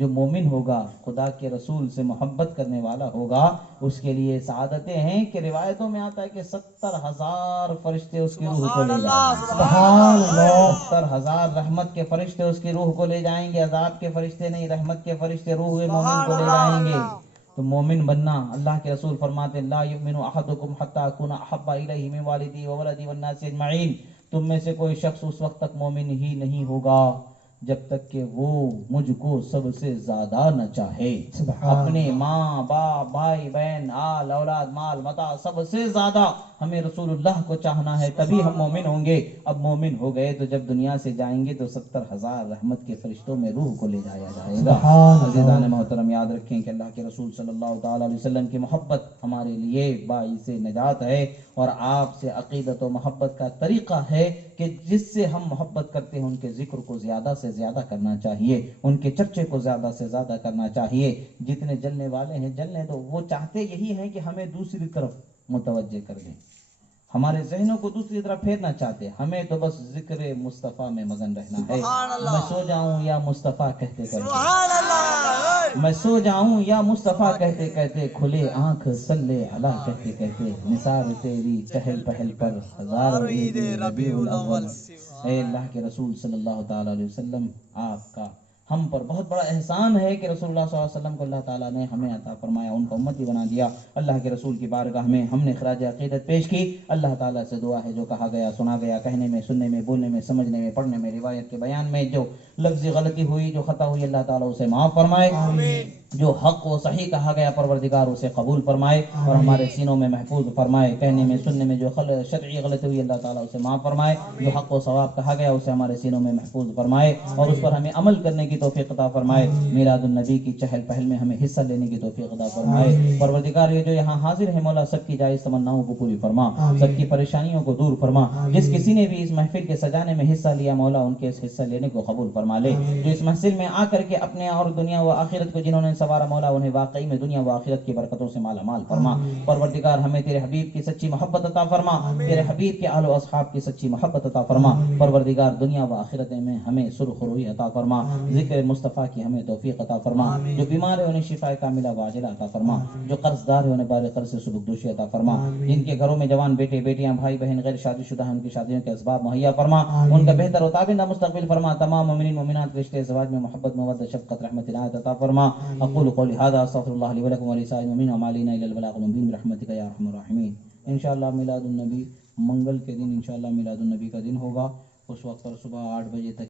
جو مومن ہوگا، خدا کے رسول سے محبت کرنے والا ہوگا، اس کے لیے سعادتیں ہیں کہ روایتوں میں آتا ہے کہ 70,000 فرشتے اس کی روح کو لے جائیں گے۔ سبحان اللہ 70,000 رحمت کے فرشتے اس کی روح کو لے جائیں گے، عذاب کے فرشتے نہیں، رحمت کے فرشتے روح مومن کو لے جائیں گے۔ تو مومن بننا، اللہ کے رسول فرماتے ہیں لا یؤمن احدکم حتی اکون احب الیہ من والدی وولدی والناس اجمعین، تم میں سے کوئی شخص اس وقت تک مومن ہی نہیں ہوگا جب تک کہ وہ مجھ کو سب سے زیادہ نہ چاہے۔ سبحان اپنے ماں باپ بھائی بہن آل اولاد مال متاع سب سے زیادہ ہمیں رسول اللہ کو چاہنا ہے، تبھی ہم مومن ہوں گے۔ اب مومن ہو گئے تو جب دنیا سے جائیں گے تو 70,000 رحمت کے فرشتوں میں روح کو لے جایا جائے گا۔ سبحان اللہ۔ عزیزان محترم یاد رکھیں کہ اللہ کے رسول صلی اللہ تعالی علیہ وسلم کی محبت ہمارے لیے باعث نجات ہے، اور آپ سے عقیدت و محبت کا طریقہ ہے کہ جس سے ہم محبت کرتے ہیں ان کے ذکر کو زیادہ سے زیادہ کرنا چاہیے، ان کے چرچے کو زیادہ سے زیادہ کرنا چاہیے۔ جتنے جلنے والے ہیں جلنے دو، وہ چاہتے یہی ہیں کہ ہمیں دوسری طرف متوجہ کر دیں، ہمارے ذہنوں کو دوسری طرف پھیرنا چاہتے ہیں، ہمیں تو بس ذکر مصطفیٰ میں مگن رہنا ہے۔ میں سو جاؤں یا مصطفیٰ کہتے کہتے، میں سو جاؤں یا مصطفیٰ کہتے کہتے، کھلے آنکھ صلی علی کہتے کہتے، نثار تیری چہل پہل پر ہزاروں عید ربیع الاول۔ اے اللہ کے رسول صلی اللہ تعالی علیہ وسلم، آپ کا ہم پر بہت بڑا احسان ہے کہ رسول اللہ صلی اللہ علیہ وسلم کو اللہ تعالیٰ نے ہمیں عطا فرمایا، ان کو امتی بنا دیا۔ اللہ کے رسول کی بارگاہ میں ہم نے خراج عقیدت پیش کی۔ اللہ تعالیٰ سے دعا ہے جو کہا گیا سنا گیا، کہنے میں سننے میں بولنے میں سمجھنے میں پڑھنے میں روایت کے بیان میں جو لفظی غلطی ہوئی، جو خطا ہوئی، اللہ تعالیٰ اسے معاف فرمائے۔ جو حق و صحیح کہا گیا پروردگار اسے قبول فرمائے اور ہمارے سینوں میں محفوظ فرمائے۔ کہنے میں سننے میں جو شرعی غلطی ہوئی، اللہ تعالیٰ اسے معاف فرمائے۔ جو حق و ثواب کہا گیا اسے ہمارے سینوں میں محفوظ فرمائے اور اس پر ہمیں عمل کرنے کی توفیق عطا فرمائے۔ میلاد النبی کی چہل پہل میں ہمیں حصہ لینے کی توفیق عطا فرمائے۔ پروردگار یہ جو یہاں حاضر ہے مولا، سب کی جائز تمناؤں کو پوری فرما، سب کی پریشانیوں کو دور فرما۔ جس کسی نے بھی اس محفل کے سجانے میں حصہ لیا مولا، ان کے اس حصہ لینے کو قبول فرما لے۔ جو اس محفل میں آ کر کے اپنے اور دنیا و آخرت کو جنہوں نے سوارا مولا، انہیں واقعی میں دنیا و آخرت کی برکتوں سے مالا مال فرما۔ پروردگار ہمیں تیرے حبیب کی سچی محبت عطا فرما، تیرے حبیب کے اہل و اصحاب کی سچی محبت عطا فرما۔ پروردگار دنیا و آخرت میں ہمیں سرخ روئی عطا فرما، ذکر مصطفیٰ کی ہمیں توفیق عطا فرما۔ جو بیمار ہے انہیں شفا کاملہ واجلہ عطا فرما، جو قرض دار ہے انہیں بار قرض سے سبکدوشی عطا فرما۔ جن کے گھروں میں جوان بیٹے بیٹیاں بھائی بہن غیر شادی شدہ ہیں، ان کی شادیوں کے اسباب مہیا فرما، ان کا بہتر و تابندہ مستقبل فرما۔ تمام مومنین مومنات کے رشتے ازواج میں محبت مودت شفقت رحمت عنایت عطا فرما۔ اقول قولی ھذا استغفر اللہ لی ولکم ولسائر المؤمنین وما علینا الا البلاغ المبین برحمتک یا ارحم الراحمین۔ انشاءاللہ میلاد النبی منگل کے دن انشاءاللہ میلاد النبی کا دن ہوگا، اس وقت پر صبح 8 بجے تک